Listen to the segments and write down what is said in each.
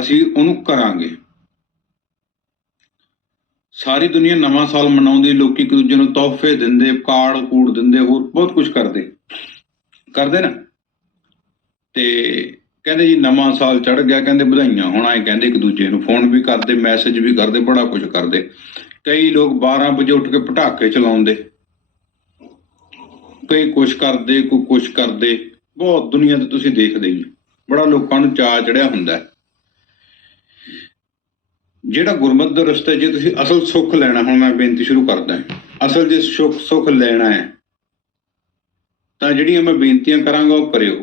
ਅਸੀਂ ਉਹਨੂੰ ਕਰਾਂਗੇ। ਸਾਰੀ ਦੁਨੀਆ ਨਵਾਂ ਸਾਲ ਮਨਾਉਂਦੀ, ਲੋਕੀ ਇੱਕ ਦੂਜੇ ਨੂੰ ਤੋਹਫੇ ਦਿੰਦੇ ਕਾਰਡ ਕੂੜ ਦਿੰਦੇ, ਹੋਰ ਬਹੁਤ ਕੁਝ ਕਰਦੇ। ਕਰਦੇ ਨਾ। ਤੇ ਕਹਿੰਦੇ ਜੀ ਨਵਾਂ ਸਾਲ ਚੜ ਗਿਆ, ਕਹਿੰਦੇ ਵਧਾਈਆਂ ਹੋਣਾ ਇਹ ਕਹਿੰਦੇ ਇੱਕ ਦੂਜੇ ਨੂੰ ਫੋਨ ਵੀ ਕਰਦੇ, ਮੈਸੇਜ ਵੀ ਕਰਦੇ, ਬੜਾ ਕੁਝ ਕਰਦੇ। ਕਈ ਲੋਕ 12 ਵਜੇ ਉੱਠ ਕੇ ਪਟਾਕੇ ਚਲਾਉਂਦੇ। ਕਈ ਕੁਛ ਕਰਦੇ, ਕੋਈ ਕੁਛ ਕਰਦੇ। ਬਹੁਤ ਦੁਨੀਆ ਤੇ ਤੁਸੀਂ ਦੇਖਦੇ ਹੀ ਬੜਾ ਲੋਕਾਂ ਨੂੰ ਚਾਅ ਚੜਿਆ ਹੁੰਦਾ ਜਿਹੜਾ ਗੁਰਮਤਿ ਦੇ ਰਸਤੇ ਜੇ ਤੁਸੀਂ ਅਸਲ ਸੁੱਖ ਲੈਣਾ, ਹੁਣ ਮੈਂ ਬੇਨਤੀ ਸ਼ੁਰੂ ਕਰਦਾ ਅਸਲ ਜੇ ਸੁੱਖ ਸੁੱਖ ਲੈਣਾ ਹੈ, ਤਾਂ ਜਿਹੜੀਆਂ ਮੈਂ ਬੇਨਤੀਆਂ ਕਰਾਂਗਾ ਉਹ ਕਰਿਓ।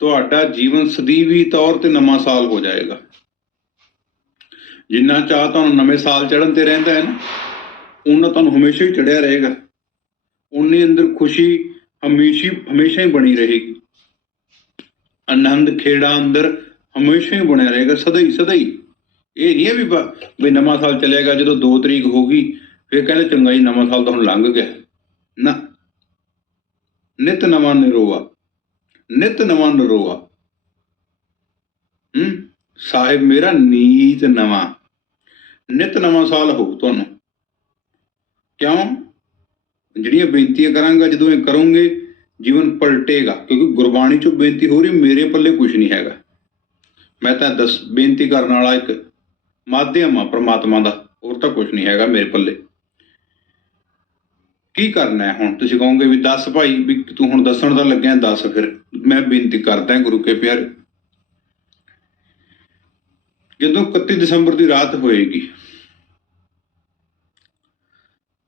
ਤੁਹਾਡਾ ਜੀਵਨ ਸਦੀਵੀ ਤੌਰ ਤੇ ਨਵਾਂ ਸਾਲ ਹੋ ਜਾਏਗਾ। ਜਿੰਨਾ ਚਾਹ ਤੁਹਾਨੂੰ ਨਵੇਂ ਸਾਲ ਚੜਨ ਤੇ ਰਹਿੰਦਾ ਹੈ ਨਾ ਉਹਨਾਂ ਤੁਹਾਨੂੰ ਹਮੇਸ਼ਾ ਹੀ ਚੜਿਆ ਰਹੇਗਾ। ਉਨੀ ਅੰਦਰ ਖੁਸ਼ੀ ਹਮੇਸ਼ਾ ਹਮੇਸ਼ਾ ਹੀ ਬਣੀ ਰਹੇਗੀ। ਆਨੰਦ ਖੇੜਾ ਅੰਦਰ ਹਮੇਸ਼ਾ ਹੀ ਬਣਿਆ ਰਹੇਗਾ ਸਦਾ ਹੀ ਸਦਾ ਹੀ ਇਹ ਨਹੀਂ ਹੈ ਵੀ ਵੀ ਨਵਾਂ ਸਾਲ ਚੱਲੇਗਾ, ਜਦੋਂ 2 ਤਰੀਕ ਹੋ ਗਈ, ਫਿਰ ਕਹਿੰਦੇ ਚੰਗਾ ਜੀ, ਨਵਾਂ ਸਾਲ ਤਾਂ ਹੁਣ ਲੰਘ ਗਿਆ। ਨਾ। ਨਿਤ ਨਵਾਂ ਨਿਰੋਆ। ਨਿਤ ਨਵਾਂ ਨਿਰੋਆ। ਹੂੰ? ਸਾਹਿਬ, ਮੇਰਾ ਨੀਤ ਨਵਾਂ। ਨਿਤ ਨਵਾਂ ਸਾਲ ਹੋ ਤੁਹਾਨੂੰ। ਕਿਉਂ? ਜਿਹੜੀਆਂ ਬੇਨਤੀਆਂ ਕਰਾਂਗਾ, ਜਦੋਂ ਇਹ ਕਰੋਗੇ, ਜੀਵਨ ਪਲਟੇਗਾ, ਕਿਉਂਕਿ ਗੁਰਬਾਣੀ ਚੋਂ ਬੇਨਤੀ ਹੋ ਰਹੀ, ਮੇਰੇ ਪੱਲੇ ਕੁਝ ਨਹੀਂ ਹੈਗਾ। ਮੈਂ ਤਾਂ ਦਸ, ਬੇਨਤੀ ਕਰਨ ਵਾਲਾ ਇੱਕ ਮਾਧਿਅਮ ਆ ਪ੍ਰਮਾਤਮਾ ਦਾ, ਹੋਰ ਤਾਂ ਕੁਝ ਨਹੀਂ ਹੈਗਾ ਮੇਰੇ ਪੱਲੇ। ਕੀ ਕਰਨਾ ਹੈ ਹੁਣ? ਤੁਸੀਂ ਕਹੋਗੇ ਵੀ ਦੱਸ ਭਾਈ, ਵੀ ਤੂੰ ਹੁਣ ਦੱਸਣ ਦਾ ਲੱਗਿਆ, ਦੱਸ ਫਿਰ। ਮੈਂ ਬੇਨਤੀ ਕਰਦਾ ਗੁਰੂ ਕੇ ਪਿਆਰੇ। ਜਦੋਂ 31 ਦਸੰਬਰ ਦੀ ਰਾਤ ਹੋਏਗੀ,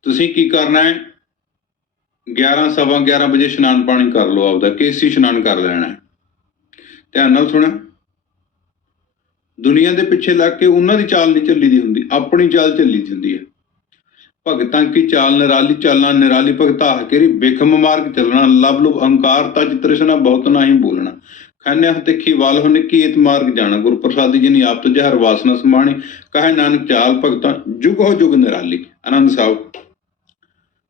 ਤੁਸੀਂ ਕੀ ਕਰਨਾ ਹੈ? 11 ਸਵਾ 11 ਵਜੇ ਇਸ਼ਨਾਨ ਪਾਣੀ ਕਰ ਲਓ ਆਪਦਾ, ਕੇਸੀ ਇਸ਼ਨਾਨ ਕਰ ਲੈਣਾ ਧਿਆਨ ਨਾਲ ਸੁਣਾ ਦੁਨੀਆ ਦੇ ਪਿੱਛੇ ਲੱਗ ਕੇ ਉਹਨਾਂ ਦੀ ਚਾਲ ਨਹੀਂ ਚੱਲੀ ਦੀ ਹੁੰਦੀ, ਆਪਣੀ ਚਾਲ ਚੱਲੀ ਦੀ ਹੁੰਦੀ ਹੈ। ਭਗਤਾਂ ਕੀ ਚਾਲ ਨਿਰਾਲੀ ਚਾਲਾਂ, ਨਿਰਾਲੀ ਭਗਤਾ ਹਕੇਰੀ ਬੇਖਮ ਮਾਰਗ ਚੱਲਣਾ ਲਬ ਲੁਬ ਅਹੰਕਾਰ ਤਜ ਤ੍ਰਿਸ਼ਨਾ, ਬਹੁਤ ਨਹੀਂ ਬੋਲਣਾ। ਖਾਨਿਆ ਤਿੱਖੀ ਵਾਲ ਹੋ ਨਿੱਕੀ ਇਤ ਮਾਰਗ ਜਾਣਾ। ਗੁਰ ਪ੍ਰਸਾਦੀ ਜੀ ਨੇ ਆਪ ਤੁਝੇ ਹਰ ਵਾਸਨਾ ਸਮਾਣੀ। ਕਹੇ ਨਾਨਕ ਚਾਲ ਭਗਤਾਂ, ਜੁਗ ਹੋ ਜੁਗ ਨਿਰਾਲੀ। ਆਨੰਦ ਸਾਹਿਬ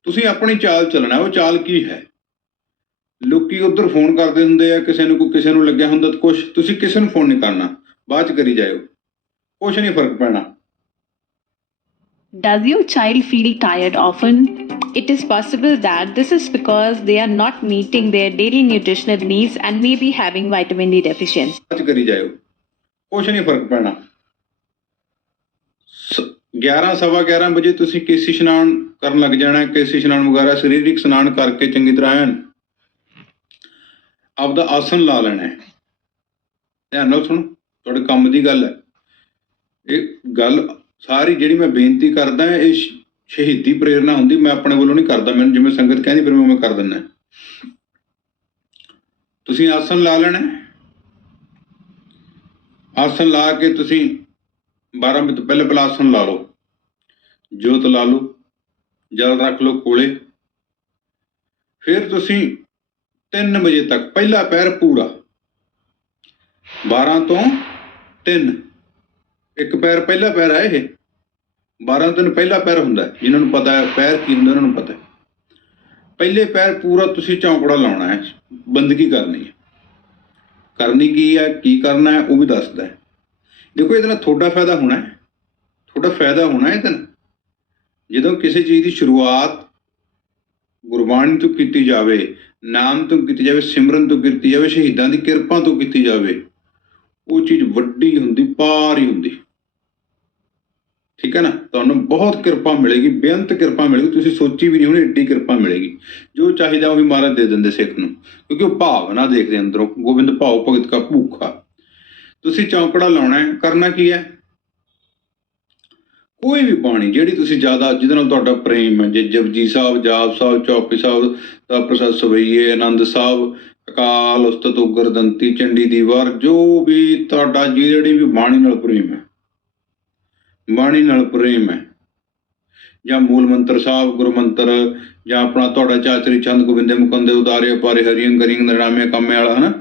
ਤੁਸੀਂ ਆਪਣੀ ਚਾਲ ਚੱਲਣਾ, ਉਹ ਚਾਲ ਕੀ ਹੈ? ਲੋਕੀ ਉਧਰ ਫੋਨ ਕਰਦੇ ਹੁੰਦੇ ਆ, ਕਿਸੇ ਨੂੰ ਕੋਈ, ਕਿਸੇ ਨੂੰ ਲੱਗਿਆ ਹੁੰਦਾ ਤਾਂ ਕੁਛ। ਤੁਸੀਂ ਕਿਸੇ ਨੂੰ ਫੋਨ ਨਹੀਂ ਕਰਨਾ। ਬਾਅਦ ਚ ਕਰੀ ਜਾਇਓ ਕੁਛ ਨਹੀਂ ਫ਼ਰਕ ਪੈਣਾ Does your child feel tired often? It is possible that this is because they are not meeting their daily nutritional needs and may be having vitamin D deficiency. ਬਾਅਦ ਚ ਕਰੀ ਜਾਇਓ ਕੁਛ ਨਹੀਂ ਫ਼ਰਕ ਪੈਣਾ ਸ- 11 ਸਵਾ 11 ਵਜੇ ਤੁਸੀਂ ਕੇਸੀ ਇਸ਼ਨਾਨ ਕਰਨ ਲੱਗ ਜਾਣਾ ਹੈ। ਕੇਸੀ ਇਸ਼ਨਾਨ ਵਗੈਰਾ ਸਰੀਰਿਕ ਇਸ਼ਨਾਨ ਕਰਕੇ ਚੰਗੀ ਤਰ੍ਹਾਂ ਐਨ ਆਪਦਾ ਆਸਨ ਲਾ ਲੈਣਾ ਹੈ ਧਿਆਨ ਨਾਲ ਸੁਣੋ ਤੁਹਾਡੇ ਕੰਮ ਦੀ ਗੱਲ ਹੈ। ਇਹ ਗੱਲ ਸਾਰੀ ਜਿਹੜੀ ਮੈਂ ਬੇਨਤੀ ਕਰਦਾ ਇਹ ਸ਼ਹੀਦੀ ਪ੍ਰੇਰਣਾ ਹੁੰਦੀ, ਮੈਂ ਆਪਣੇ ਵੱਲੋਂ ਨਹੀਂ ਕਰਦਾ। ਮੈਨੂੰ ਜਿਵੇਂ ਸੰਗਤ ਕਹਿੰਦੀ, ਫਿਰ ਮੈਂ ਉਵੇਂ ਕਰ ਦਿੰਦਾ। ਤੁਸੀਂ ਆਸਨ ਲਾ ਲੈਣਾ। ਆਸਨ ਲਾ ਕੇ ਤੁਸੀਂ 12 ਵਜੇ ਪਹਿਲੇ ਪਹਿਲਾਂ ਆਸਨ ਲਾ ਲਓ। ਜੋਤ ਲਾ ਲਓ, ਜਲ ਰੱਖ ਲਓ ਕੋਲੇ। ਫਿਰ ਤੁਸੀਂ 3 ਵਜੇ ਤੱਕ ਪਹਿਲਾ ਪੈਰ ਪੂਰਾ। 12 ਤੋਂ ਤਿੰਨ। ਇੱਕ ਪੈਰ ਪਹਿਲਾ ਪੈਰ ਹੈ ਇਹ। 12 ਤੋਂ ਪਹਿਲਾ ਪੈਰ ਹੁੰਦਾ। ਹੈ। ਨੂੰ ਪਤਾ ਹੈ ਪੈਰ ਕੀ ਹੁੰਦਾ, ਉਹਨਾਂ ਨੂੰ ਪਤਾ ਹੈ। ਪਹਿਲੇ ਪੈਰ ਪੂਰਾ ਤੁਸੀਂ ਚੌਂਕੜਾ ਲਾਉਣਾ ਹੈ। ਬੰਦਗੀ ਕਰਨੀ ਹੈ। ਕਰਨੀ ਕੀ ਹੈ, ਕੀ ਕਰਨਾ ਹੈ, ਉਹ ਵੀ ਦੱਸਦਾ ਹੈ। ਦੇਖੋ, ਇਹਦੇ ਨਾਲ ਤੁਹਾਡਾ ਫਾਇਦਾ ਹੋਣਾ ਹੈ। ਤੁਹਾਡਾ ਫਾਇਦਾ ਹੋਣਾ ਹੈ ਇਹਦੇ ਨਾਲ। ਜਦੋਂ ਕਿਸੇ ਚੀਜ਼ ਦੀ ਸ਼ੁਰੂਆਤ ਗੁਰਬਾਣੀ ਤੋਂ ਕੀਤੀ ਜਾਵੇ, ਨਾਮ ਤੋਂ ਕੀਤੀ ਜਾਵੇ, ਸਿਮਰਨ ਤੋਂ ਕੀਤੀ ਜਾਵੇ, ਸ਼ਹੀਦਾਂ ਦੀ ਕਿਰਪਾ ਤੋਂ ਕੀਤੀ ਜਾਵੇ ਉਹ ਚੀਜ਼ ਵੱਡੀ ਹੁੰਦੀ ਪਾਰ ਹੀ ਹੁੰਦੀ। ਠੀਕ ਹੈ ਨਾ? ਤੁਹਾਨੂੰ ਬਹੁਤ ਕਿਰਪਾ ਮਿਲੇਗੀ, ਬੇਅੰਤ ਕਿਰਪਾ ਮਿਲੇਗੀ, ਤੁਸੀਂ ਸੋਚੀ ਵੀ ਨਹੀਂ ਹੋਣੀ, ਏਡੀ ਕਿਰਪਾ ਮਿਲੇਗੀ। ਜੋ ਚਾਹੀਦਾ ਉਹ ਵੀ ਮਹਾਰਾਜ ਦੇ ਦਿੰਦੇ ਸਿੱਖ ਨੂੰ, ਕਿਉਂਕਿ ਉਹ ਭਾਵਨਾ ਦੇਖਦੇ ਅੰਦਰੋਂ, ਗੋਬਿੰਦ ਭਾਉ ਭਗਤ ਕਾ ਭੂਖਾ। ਤੁਸੀਂ ਚੌਂਕੜਾ ਲਾਉਣਾ ਹੈ, ਕਰਨਾ ਕੀ ਹੈ? ਕੋਈ ਵੀ ਬਾਣੀ, ਜਿਹੜੀ ਤੁਸੀਂ ਜ਼ਿਆਦਾ, ਜਿਹਦੇ ਨਾਲ ਤੁਹਾਡਾ ਪ੍ਰੇਮ ਹੈ, ਜੇ ਜਪਜੀ ਸਾਹਿਬ, ਜਾਪ ਸਾਹਿਬ, ਚੌਪੀ ਸਾਹਿਬ ਦਾ ਪ੍ਰਸਾਦ ਸਵਈਏ, ਆਨੰਦ ਸਾਹਿਬ ਅਕਾਲ ਉਸਤਤ ਉਗਰਦੰਤੀ ਚੰਡੀ ਦੀਵਾਰ, ਜੋ ਵੀ ਤੁਹਾਡਾ ਜਿਹੜੀ ਵੀ ਬਾਣੀ ਨਾਲ ਪ੍ਰੇਮ ਹੈ, ਬਾਣੀ ਨਾਲ ਪ੍ਰੇਮ ਹੈ, ਜਾਂ ਮੂਲ ਮੰਤਰ ਸਾਹਿਬ, ਗੁਰੂ ਮੰਤਰ, ਜਾਂ ਆਪਣਾ ਤੁਹਾਡਾ ਚਾਚਰੀ ਚੰਦ ਗੋਬਿੰਦੇ ਮੁਕੰਦੇ ਉਦਾਰੇ ਪਾਰੇ ਹਰੀਆਂ ਕਰੀਆਂ ਨਰਾਮੇ ਕੰਮੇ ਵਾਲਾ, ਹਨਾ?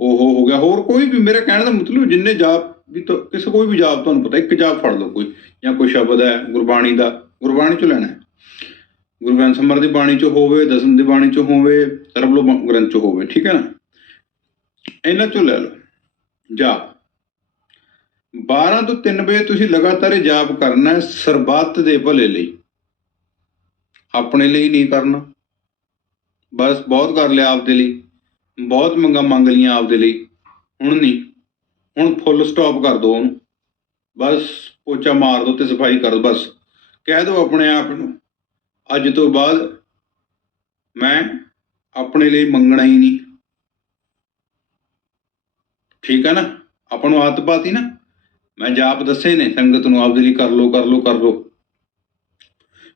ਉਹ ਹੋ ਗਿਆ। ਹੋਰ ਕੋਈ ਵੀ ਮੇਰੇ ਕਹਿਣ ਦਾ ਮਤਲਬ ਜਿੰਨੇ ਜਾਪ ਵੀ ਤਾਂ, ਕਿਸੇ ਕੋਈ ਵੀ ਜਾਪ ਤੁਹਾਨੂੰ ਪਤਾ, ਇੱਕ ਜਾਪ ਫੜ ਲਓ ਕੋਈ, ਜਾਂ ਕੋਈ ਸ਼ਬਦ ਹੈ ਗੁਰਬਾਣੀ ਦਾ, ਗੁਰਬਾਣੀ ਚੋਂ ਲੈਣਾ ਗੁਰੂ ਗ੍ਰੰਥ ਸਾਹਿਬ ਦੀ ਬਾਣੀ ਚੋਂ ਹੋਵੇ, ਦਸਮ ਦੀ ਬਾਣੀ ਚੋਂ ਹੋਵੇ ਸਰਬਲੋ ਗ੍ਰੰਥ ਚੋਂ ਹੋਵੇ, ਠੀਕ ਹੈ ਨਾ? ਇਹਨਾਂ ਚੋਂ ਲੈ ਲਓ, ਜਾਪ। 12 ਤੋਂ 3 ਵਜੇ ਤੁਸੀਂ ਲਗਾਤਾਰ ਜਾਪ ਕਰਨਾ ਹੈ ਸਰਬੱਤ ਦੇ ਭਲੇ ਲਈ। ਆਪਣੇ ਲਈ ਨਹੀਂ ਕਰਨਾ। ਬਸ ਬਹੁਤ ਕਰ ਲਿਆ ਆਪਦੇ ਲਈ। ਬਹੁਤ ਮੰਗਾ ਮੰਗ ਲੀਆਂ ਆਪਦੇ ਲਈ। ਹੁਣ ਨਹੀਂ। ਹੁਣ ਫੁੱਲ ਸਟਾਪ ਕਰ ਦੋ ਉਹਨੂੰ। ਬਸ ਪੋਚਾ ਮਾਰ ਦੋ ਤੇ ਸਫ਼ਾਈ ਕਰ ਦੋ, ਬਸ। ਕਹਿ ਦਿਓ ਆਪਣੇ ਆਪ ਨੂੰ। ਅੱਜ ਤੋਂ ਬਾਅਦ ਮੈਂ ਆਪਣੇ ਲਈ ਮੰਗਣਾ ਹੀ ਨਹੀਂ। ਠੀਕ ਹੈ ਨਾ? ਆਪਾਂ ਨੂੰ ਆਦਤ ਪਾਤੀ ਨਾ। ਮੈਂ ਜਾਪ ਦੱਸੇ ਨੇ, ਸੰਗਤ ਨੂੰ ਆਪਦੇ ਲਈ ਕਰ ਲੋ ਕਰ ਲੋ ਕਰ ਲੋ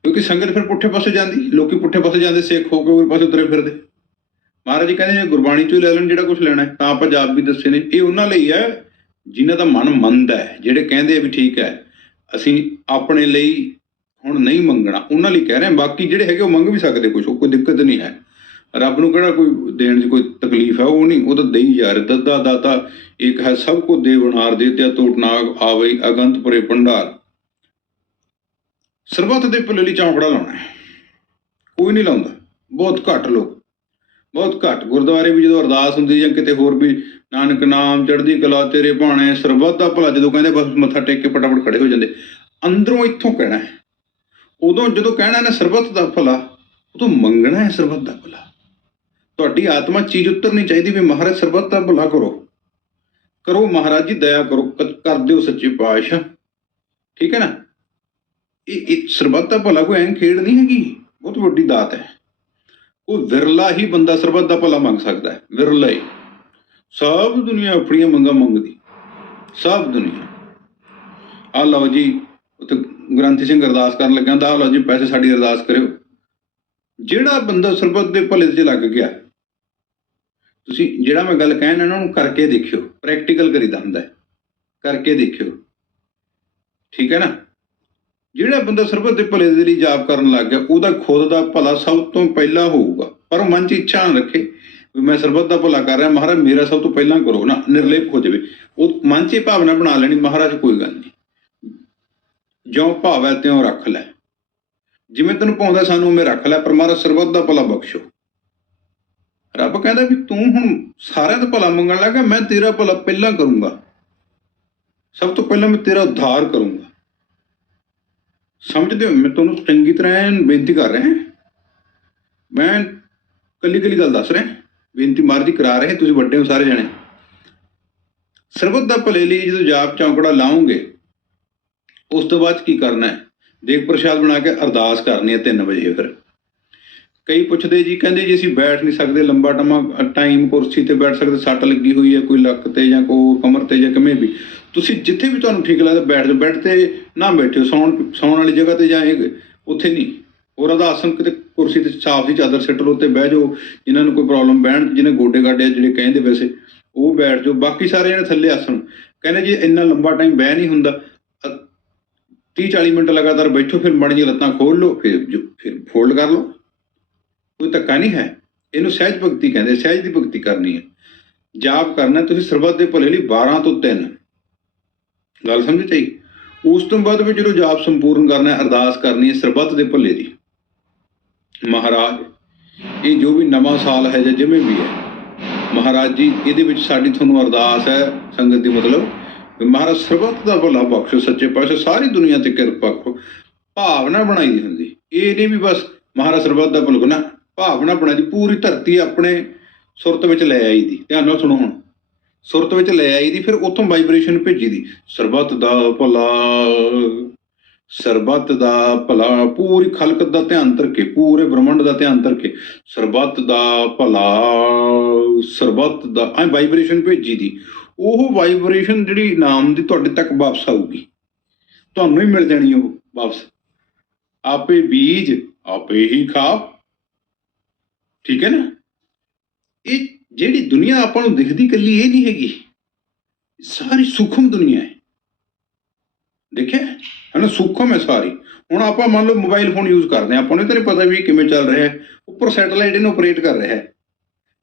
ਕਿਉਂਕਿ ਸੰਗਤ ਫਿਰ ਪੁੱਠੇ ਪਾਸੇ ਜਾਂਦੀ, ਲੋਕੀ ਪੁੱਠੇ ਪਾਸੇ ਜਾਂਦੇ, ਸਿੱਖ ਹੋ ਕੇ ਉਹ ਪਾਸੇ ਤੁਰੇ ਫਿਰਦੇ। ਮਹਾਰਾਜ ਜੀ ਕਹਿੰਦੇ ਗੁਰਬਾਣੀ ਚੋਂ ਹੀ ਲੈ ਲੈਣ ਜਿਹੜਾ ਕੁਝ ਲੈਣਾ ਤਾਂ ਆਪਾਂ ਜਾਪ ਵੀ ਦੱਸੇ ਨੇ। ਇਹ ਉਹਨਾਂ ਲਈ ਹੈ, ਜਿਨ੍ਹਾਂ ਦਾ ਮਨ ਮੰਨਦਾ ਹੈ, ਜਿਹੜੇ ਕਹਿੰਦੇ ਵੀ ਠੀਕ ਹੈ, ਅਸੀਂ ਆਪਣੇ ਲਈ ਹੁਣ ਨਹੀਂ ਮੰਗਣਾ। ਉਹਨਾਂ ਲਈ ਕਹਿ ਰਹੇ ਬਾਕੀ ਜਿਹੜੇ ਹੈਗੇ ਉਹ ਮੰਗ ਵੀ ਸਕਦੇ ਕੁਝ ਕੋਈ ਦਿੱਕਤ ਨਹੀਂ ਹੈ। ਰੱਬ ਨੂੰ ਕਿਹੜਾ ਕੋਈ ਦੇਣ 'ਚ ਕੋਈ ਤਕਲੀਫ ਹੈ, ਉਹ ਨਹੀਂ, ਉਹ ਤਾਂ ਦੇਈ ਜਾ ਰਿਹਾ। ਦੱਦਾ ਦਾਤਾ, ਇੱਕ ਹੈ ਸਭ ਕੋ ਦੇਵਨਾਰ ਦੇ ਤੇ ਟੋਟ ਨਾਗ ਆਵਈ, ਅਗੰਤ ਪਰੇ ਭੰਡਾਰ। ਸਰਬੱਤ ਦੇ ਭਲੇ ਲਈ ਚੌਂਕੜਾ ਲਾਉਣਾ ਕੋਈ ਨਹੀਂ ਲਾਉਂਦਾ। ਬਹੁਤ ਘੱਟ ਲੋਕ। ਬਹੁਤ ਘੱਟ। ਗੁਰਦੁਆਰੇ ਵੀ ਜਦੋਂ ਅਰਦਾਸ ਹੁੰਦੀ ਜਾਂ ਕਿਤੇ ਹੋਰ ਵੀ, ਨਾਨਕ ਨਾਮ ਚੜ੍ਹਦੀ ਕਲਾ ਤੇਰੇ ਭਾਣੇ, ਸਰਬੱਤ ਦਾ ਭਲਾ, ਜਦੋਂ ਕਹਿੰਦੇ ਬਸ ਮੱਥਾ ਟੇਕ ਕੇ ਫਟਾਫਟ ਖੜੇ ਹੋ ਜਾਂਦੇ। ਅੰਦਰੋਂ ਇੱਥੋਂ ਕਹਿਣਾ ਹੈ। ਉਦੋਂ ਜਦੋਂ ਕਹਿਣਾ ਨਾ ਸਰਬੱਤ ਦਾ ਭਲਾ, ਉਦੋਂ ਮੰਗਣਾ ਹੈ ਸਰਬੱਤ ਦਾ ਭਲਾ। ਤੁਹਾਡੀ ਆਤਮਾ ਚੀਜ਼ ਉਤਰਨੀ ਚਾਹੀਦੀ ਵੀ ਮਹਾਰਾਜ ਸਰਬੱਤ ਦਾ ਭਲਾ ਕਰੋ। ਕਰੋ ਮਹਾਰਾਜ ਜੀ, ਦਇਆ ਕਰੋ ਕਰ ਦਿਓ ਸੱਚੇ ਪਾਤਸ਼ਾਹ। ਠੀਕ ਹੈ ਨਾ? ਇਹ ਇਹ ਸਰਬੱਤ ਦਾ ਭਲਾ ਕੋਈ ਐਂ ਖੇਡ ਨਹੀਂ ਹੈਗੀ। ਬਹੁਤ ਵੱਡੀ ਦਾਤ ਹੈ। ਉਹ ਵਿਰਲਾ ਹੀ ਬੰਦਾ ਸਰਬੱਤ ਦਾ ਭਲਾ ਮੰਗ ਸਕਦਾ ਹੈ। ਵਿਰਲਾ ਹੀ। ਸਭ ਦੁਨੀਆ ਆਪਣੀਆਂ ਮੰਗਾਂ ਮੰਗਦੀ। ਸਭ ਦੁਨੀਆ। ਆ ਲਓ ਜੀ, ਉੱਥੇ ਗ੍ਰੰਥੀ ਸਿੰਘ ਅਰਦਾਸ ਕਰਨ ਲੱਗਿਆ ਤਾਂ ਆਹ ਜੀ, ਪੈਸੇ ਸਾਡੀ ਅਰਦਾਸ ਕਰਿਓ। ਜਿਹੜਾ ਬੰਦਾ ਸਰਬੱਤ ਦੇ ਭਲੇ 'ਚ ਲੱਗ ਗਿਆ, ਤੁਸੀਂ ਜਿਹੜਾ ਮੈਂ ਗੱਲ ਕਹਿਣ ਇਹਨਾਂ ਨੂੰ ਕਰਕੇ ਦੇਖਿਓ ਪ੍ਰੈਕਟੀਕਲ ਕਰੀਦਾ ਹੁੰਦਾ ਹੈ, ਕਰਕੇ ਦੇਖਿਓ। ਠੀਕ ਹੈ ਨਾ? ਜਿਹੜਾ ਬੰਦਾ ਸਰਬੱਤ ਦੇ ਭਲੇ ਦੇ ਲਈ ਜਾਪ ਕਰਨ ਲੱਗ ਗਿਆ, ਉਹਦਾ ਖੁਦ ਦਾ ਭਲਾ ਸਭ ਤੋਂ ਪਹਿਲਾਂ ਹੋਊਗਾ। ਪਰ ਉਹ ਮਨ 'ਚ ਇੱਛਾ ਨਾ ਰੱਖੇ ਵੀ ਮੈਂ ਸਰਬੱਤ ਦਾ ਭਲਾ ਕਰ ਰਿਹਾ, ਮਹਾਰਾਜ ਮੇਰਾ ਸਭ ਤੋਂ ਪਹਿਲਾਂ ਕਰੋ ਨਾ, ਨਿਰਲੇਪ ਹੋ ਜਾਵੇ। ਉਹ ਮਨ 'ਚ ਭਾਵਨਾ ਬਣਾ ਲੈਣੀ, ਮਹਾਰਾਜ ਕੋਈ ਗੱਲ ਨਹੀਂ। ਜਿਉਂ ਭਾਵ ਹੈ ਤਿਉਂ ਰੱਖ ਲੈ। ਜਿਵੇਂ ਤੈਨੂੰ ਭਾਉਂਦਾ ਸਾਨੂੰ ਉਵੇਂ ਰੱਖ ਲੈ, ਪਰ ਮਹਾਰਾਜ ਸਰਬੱਤ ਦਾ ਭਲਾ ਬਖਸ਼ੋ। ਰੱਬ ਕਹਿੰਦਾ ਵੀ ਤੂੰ ਹੁਣ ਸਾਰਿਆਂ ਦਾ ਭਲਾ ਮੰਗਣ ਲੱਗਾ, ਮੈਂ ਤੇਰਾ ਭਲਾ ਪਹਿਲਾਂ ਕਰੂੰਗਾ। ਸਭ ਤੋਂ ਪਹਿਲਾਂ ਮੈਂ ਤੇਰਾ ਉਧਾਰ ਕਰੂੰਗਾ। ਸਮਝਦੇ ਹੋ, ਮੈਂ ਤੁਹਾਨੂੰ ਚੰਗੀ ਤਰ੍ਹਾਂ ਬੇਨਤੀ ਕਰ ਰਿਹਾ ਮੈਂ ਕੱਲੀ ਕੱਲੀ ਗੱਲ ਦੱਸ ਰਿਹਾ ਬੇਨਤੀ ਮਹਾਰਾਜ ਕਰਾ ਰਹੇ, ਤੁਸੀਂ ਵੱਡੇ ਹੋ ਸਾਰੇ ਜਣੇ। ਸਰਬੱਤ ਦਾ ਭਲੇ ਲਈ ਜਦੋਂ ਜਾਪ ਚੌਂਕੜਾ ਲਾਉਂਗੇ ਉਸ ਤੋਂ ਬਾਅਦ ਕੀ ਕਰਨਾ ਹੈ? ਦੇਗ ਪ੍ਰਸ਼ਾਦ ਬਣਾ ਕੇ ਅਰਦਾਸ ਕਰਨੀ ਹੈ 3 ਵਜੇ ਫਿਰ। ਕਈ ਪੁੱਛਦੇ ਜੀ, ਕਹਿੰਦੇ ਜੀ ਅਸੀਂ ਬੈਠ ਨਹੀਂ ਸਕਦੇ, ਲੰਬਾ ਟਮਾ ਟਾਈਮ ਕੁਰਸੀ ਤੇ ਬੈਠ ਸਕਦੇ, ਸੱਟ ਲੱਗੀ ਹੋਈ ਹੈ ਕੋਈ ਲੱਕ ਤੇ ਜਾਂ ਕੋਈ ਕਮਰ ਤੇ ਜਾਂ ਕਿਵੇਂ ਵੀ। ਤੁਸੀਂ ਜਿੱਥੇ ਵੀ ਤੁਹਾਨੂੰ ਠੀਕ ਲੱਗਦਾ ਬੈਠ ਜਾਓ, ਬੈਠ ਤੇ ਨਾ ਬੈਠਿਓ, ਸੌਣ ਸੌਣ ਵਾਲੀ ਜਗ੍ਹਾ ਤੇ ਜਾਂ ਇਹ ਉੱਥੇ ਨਹੀਂ। ਹੋਰ ਉਹਦਾ ਆਸਨ ਕਿਤੇ ਕੁਰਸੀ ਤੇ ਸਾਫ਼ ਦੀ ਚਾਦਰ ਸਿੱਟ ਲਓ ਤੇ ਬਹਿ ਜਾਓ, ਜਿਨ੍ਹਾਂ ਨੂੰ ਕੋਈ ਪ੍ਰੋਬਲਮ ਬਹਿਣ, ਜਿਹਨੇ ਗੋਡੇ ਗਾਡੇ ਜਿਹੜੇ ਕਹਿੰਦੇ ਵੈਸੇ, ਉਹ ਬੈਠ ਜਾਓ। ਬਾਕੀ ਸਾਰੇ ਜਣੇ ਥੱਲੇ ਆਸਣ। ਕਹਿੰਦੇ ਜੀ, ਇੰਨਾ ਲੰਬਾ ਟਾਈਮ ਬਹਿ ਨਹੀਂ ਹੁੰਦਾ। 30 40 ਮਿੰਟ ਲਗਾਤਾਰ ਬੈਠੋ, ਫਿਰ ਮੜ ਜੀ ਲੱਤਾਂ ਖੋਲ ਲਓ, ਫਿਰ ਜੋ- ਫਿਰ ਫੋਲਡ ਕਰ ਲਓ। ਕੋਈ ਧੱਕਾ ਨਹੀਂ ਹੈ। ਇਹਨੂੰ ਸਹਿਜ ਭਗਤੀ ਕਹਿੰਦੇ, ਸਹਿਜ ਦੀ ਭਗਤੀ ਕਰਨੀ ਹੈ। ਜਾਪ ਕਰਨਾ, ਤੁਸੀਂ ਸਰਬੱਤ ਦੇ ਭਲੇ ਲਈ 12 ਤੋਂ 3 ਗੱਲ ਸਮਝ ਚਾਹੀ ਉਸ ਤੋਂ ਬਾਅਦ ਵੀ ਜਦੋਂ ਜਾਪ ਸੰਪੂਰਨ ਕਰਨਾ ਹੈ, ਅਰਦਾਸ ਕਰਨੀ ਹੈ ਸਰਬੱਤ ਦੇ ਭਲੇ ਦੀ। ਮਹਾਰਾਜ, ਇਹ ਜੋ ਵੀ ਨਵਾਂ ਸਾਲ ਹੈ ਜਾਂ ਜਿਵੇਂ ਵੀ ਹੈ, ਮਹਾਰਾਜ ਜੀ, ਇਹਦੇ ਵਿੱਚ ਸਾਡੀ ਤੁਹਾਨੂੰ ਅਰਦਾਸ ਹੈ, ਸੰਗਤ ਦੀ ਮਤਲਬ ਮਹਾਰਾਜ ਸਰਬੱਤ ਦਾ ਭਲਾ ਬਖਸ਼, ਸੱਚੇ ਪਾਤਸ਼ਾਹ, ਸਾਰੀ ਦੁਨੀਆ ਤੇ ਕਿਰਪਾ ਭਾਵਨਾ ਬਣਾਈ ਦੀ ਹੁੰਦੀ। ਇਹ ਨਹੀਂ ਵੀ ਬਸ ਮਹਾਰਾਜ ਸਰਬੱਤ ਦਾ ਭਲਾ ਭਾਵਨਾ ਬਣਾਈ ਪੂਰੀ ਧਰਤੀ ਆਪਣੇ ਸੁਰਤ ਵਿੱਚ ਲੈ ਆਈ ਦੀ। ਧਿਆਨ ਨਾਲ ਸੁਣੋ ਹੁਣ। ਸੁਰਤ ਵਿੱਚ ਲੈ ਆਈ ਦੀ, ਫਿਰ ਉੱਥੋਂ ਵਾਈਬ੍ਰੇਸ਼ਨ ਭੇਜੀ ਦੀ। ਸਰਬੱਤ ਦਾ ਭਲਾ, ਸਰਬੱਤ ਦਾ ਭਲਾ, ਪੂਰੀ ਖਲਕਤ ਦਾ ਧਿਆਨ ਧਰ ਕੇ ਪੂਰੇ ਬ੍ਰਹਮੰਡ ਦਾ ਧਿਆਨ ਧਰ ਕੇ ਸਰਬੱਤ ਦਾ ਭਲਾ, ਸਰਬੱਤ ਦਾ, ਐ ਵਾਈਬ੍ਰੇਸ਼ਨ ਭੇਜੀ ਦੀ। ਉਹ ਵਾਈਬ੍ਰੇਸ਼ਨ ਜਿਹੜੀ ਨਾਮ ਦੀ ਤੁਹਾਡੇ ਤੱਕ ਵਾਪਸ ਆਊਗੀ। ਤੁਹਾਨੂੰ ਹੀ ਮਿਲ ਜਾਣੀ ਉਹ ਵਾਪਸ। ਆਪੇ ਬੀਜ, ਆਪੇ ਹੀ ਖਾ ਠੀਕ ਹੈ ਨਾ? ਇਹ ਜਿਹੜੀ ਦੁਨੀਆ ਆਪਾਂ ਨੂੰ ਦਿਖਦੀ ਕੱਲੀ ਇਹ ਨਹੀਂ ਹੈਗੀ। ਸਾਰੀ ਸੂਖਮ ਦੁਨੀਆ ਹੈ। ਦੇਖਿਆ? ਹਨਾ, ਸੂਖਮ ਹੈ ਸਾਰੀ। ਹੁਣ ਆਪਾਂ ਮੰਨ ਲਓ ਮੋਬਾਈਲ ਫੋਨ ਯੂਜ਼ ਕਰਦੇ ਹਾਂ। ਆਪਾਂ ਨੂੰ ਤਾਂ ਨਹੀਂ ਪਤਾ ਵੀ ਇਹ ਕਿਵੇਂ ਚੱਲ ਰਿਹਾ ਹੈ। ਉੱਪਰ ਸੈਟੇਲਾਈਟ ਇਹਨੂੰ ਆਪਰੇਟ ਕਰ ਰਿਹਾ ਹੈ।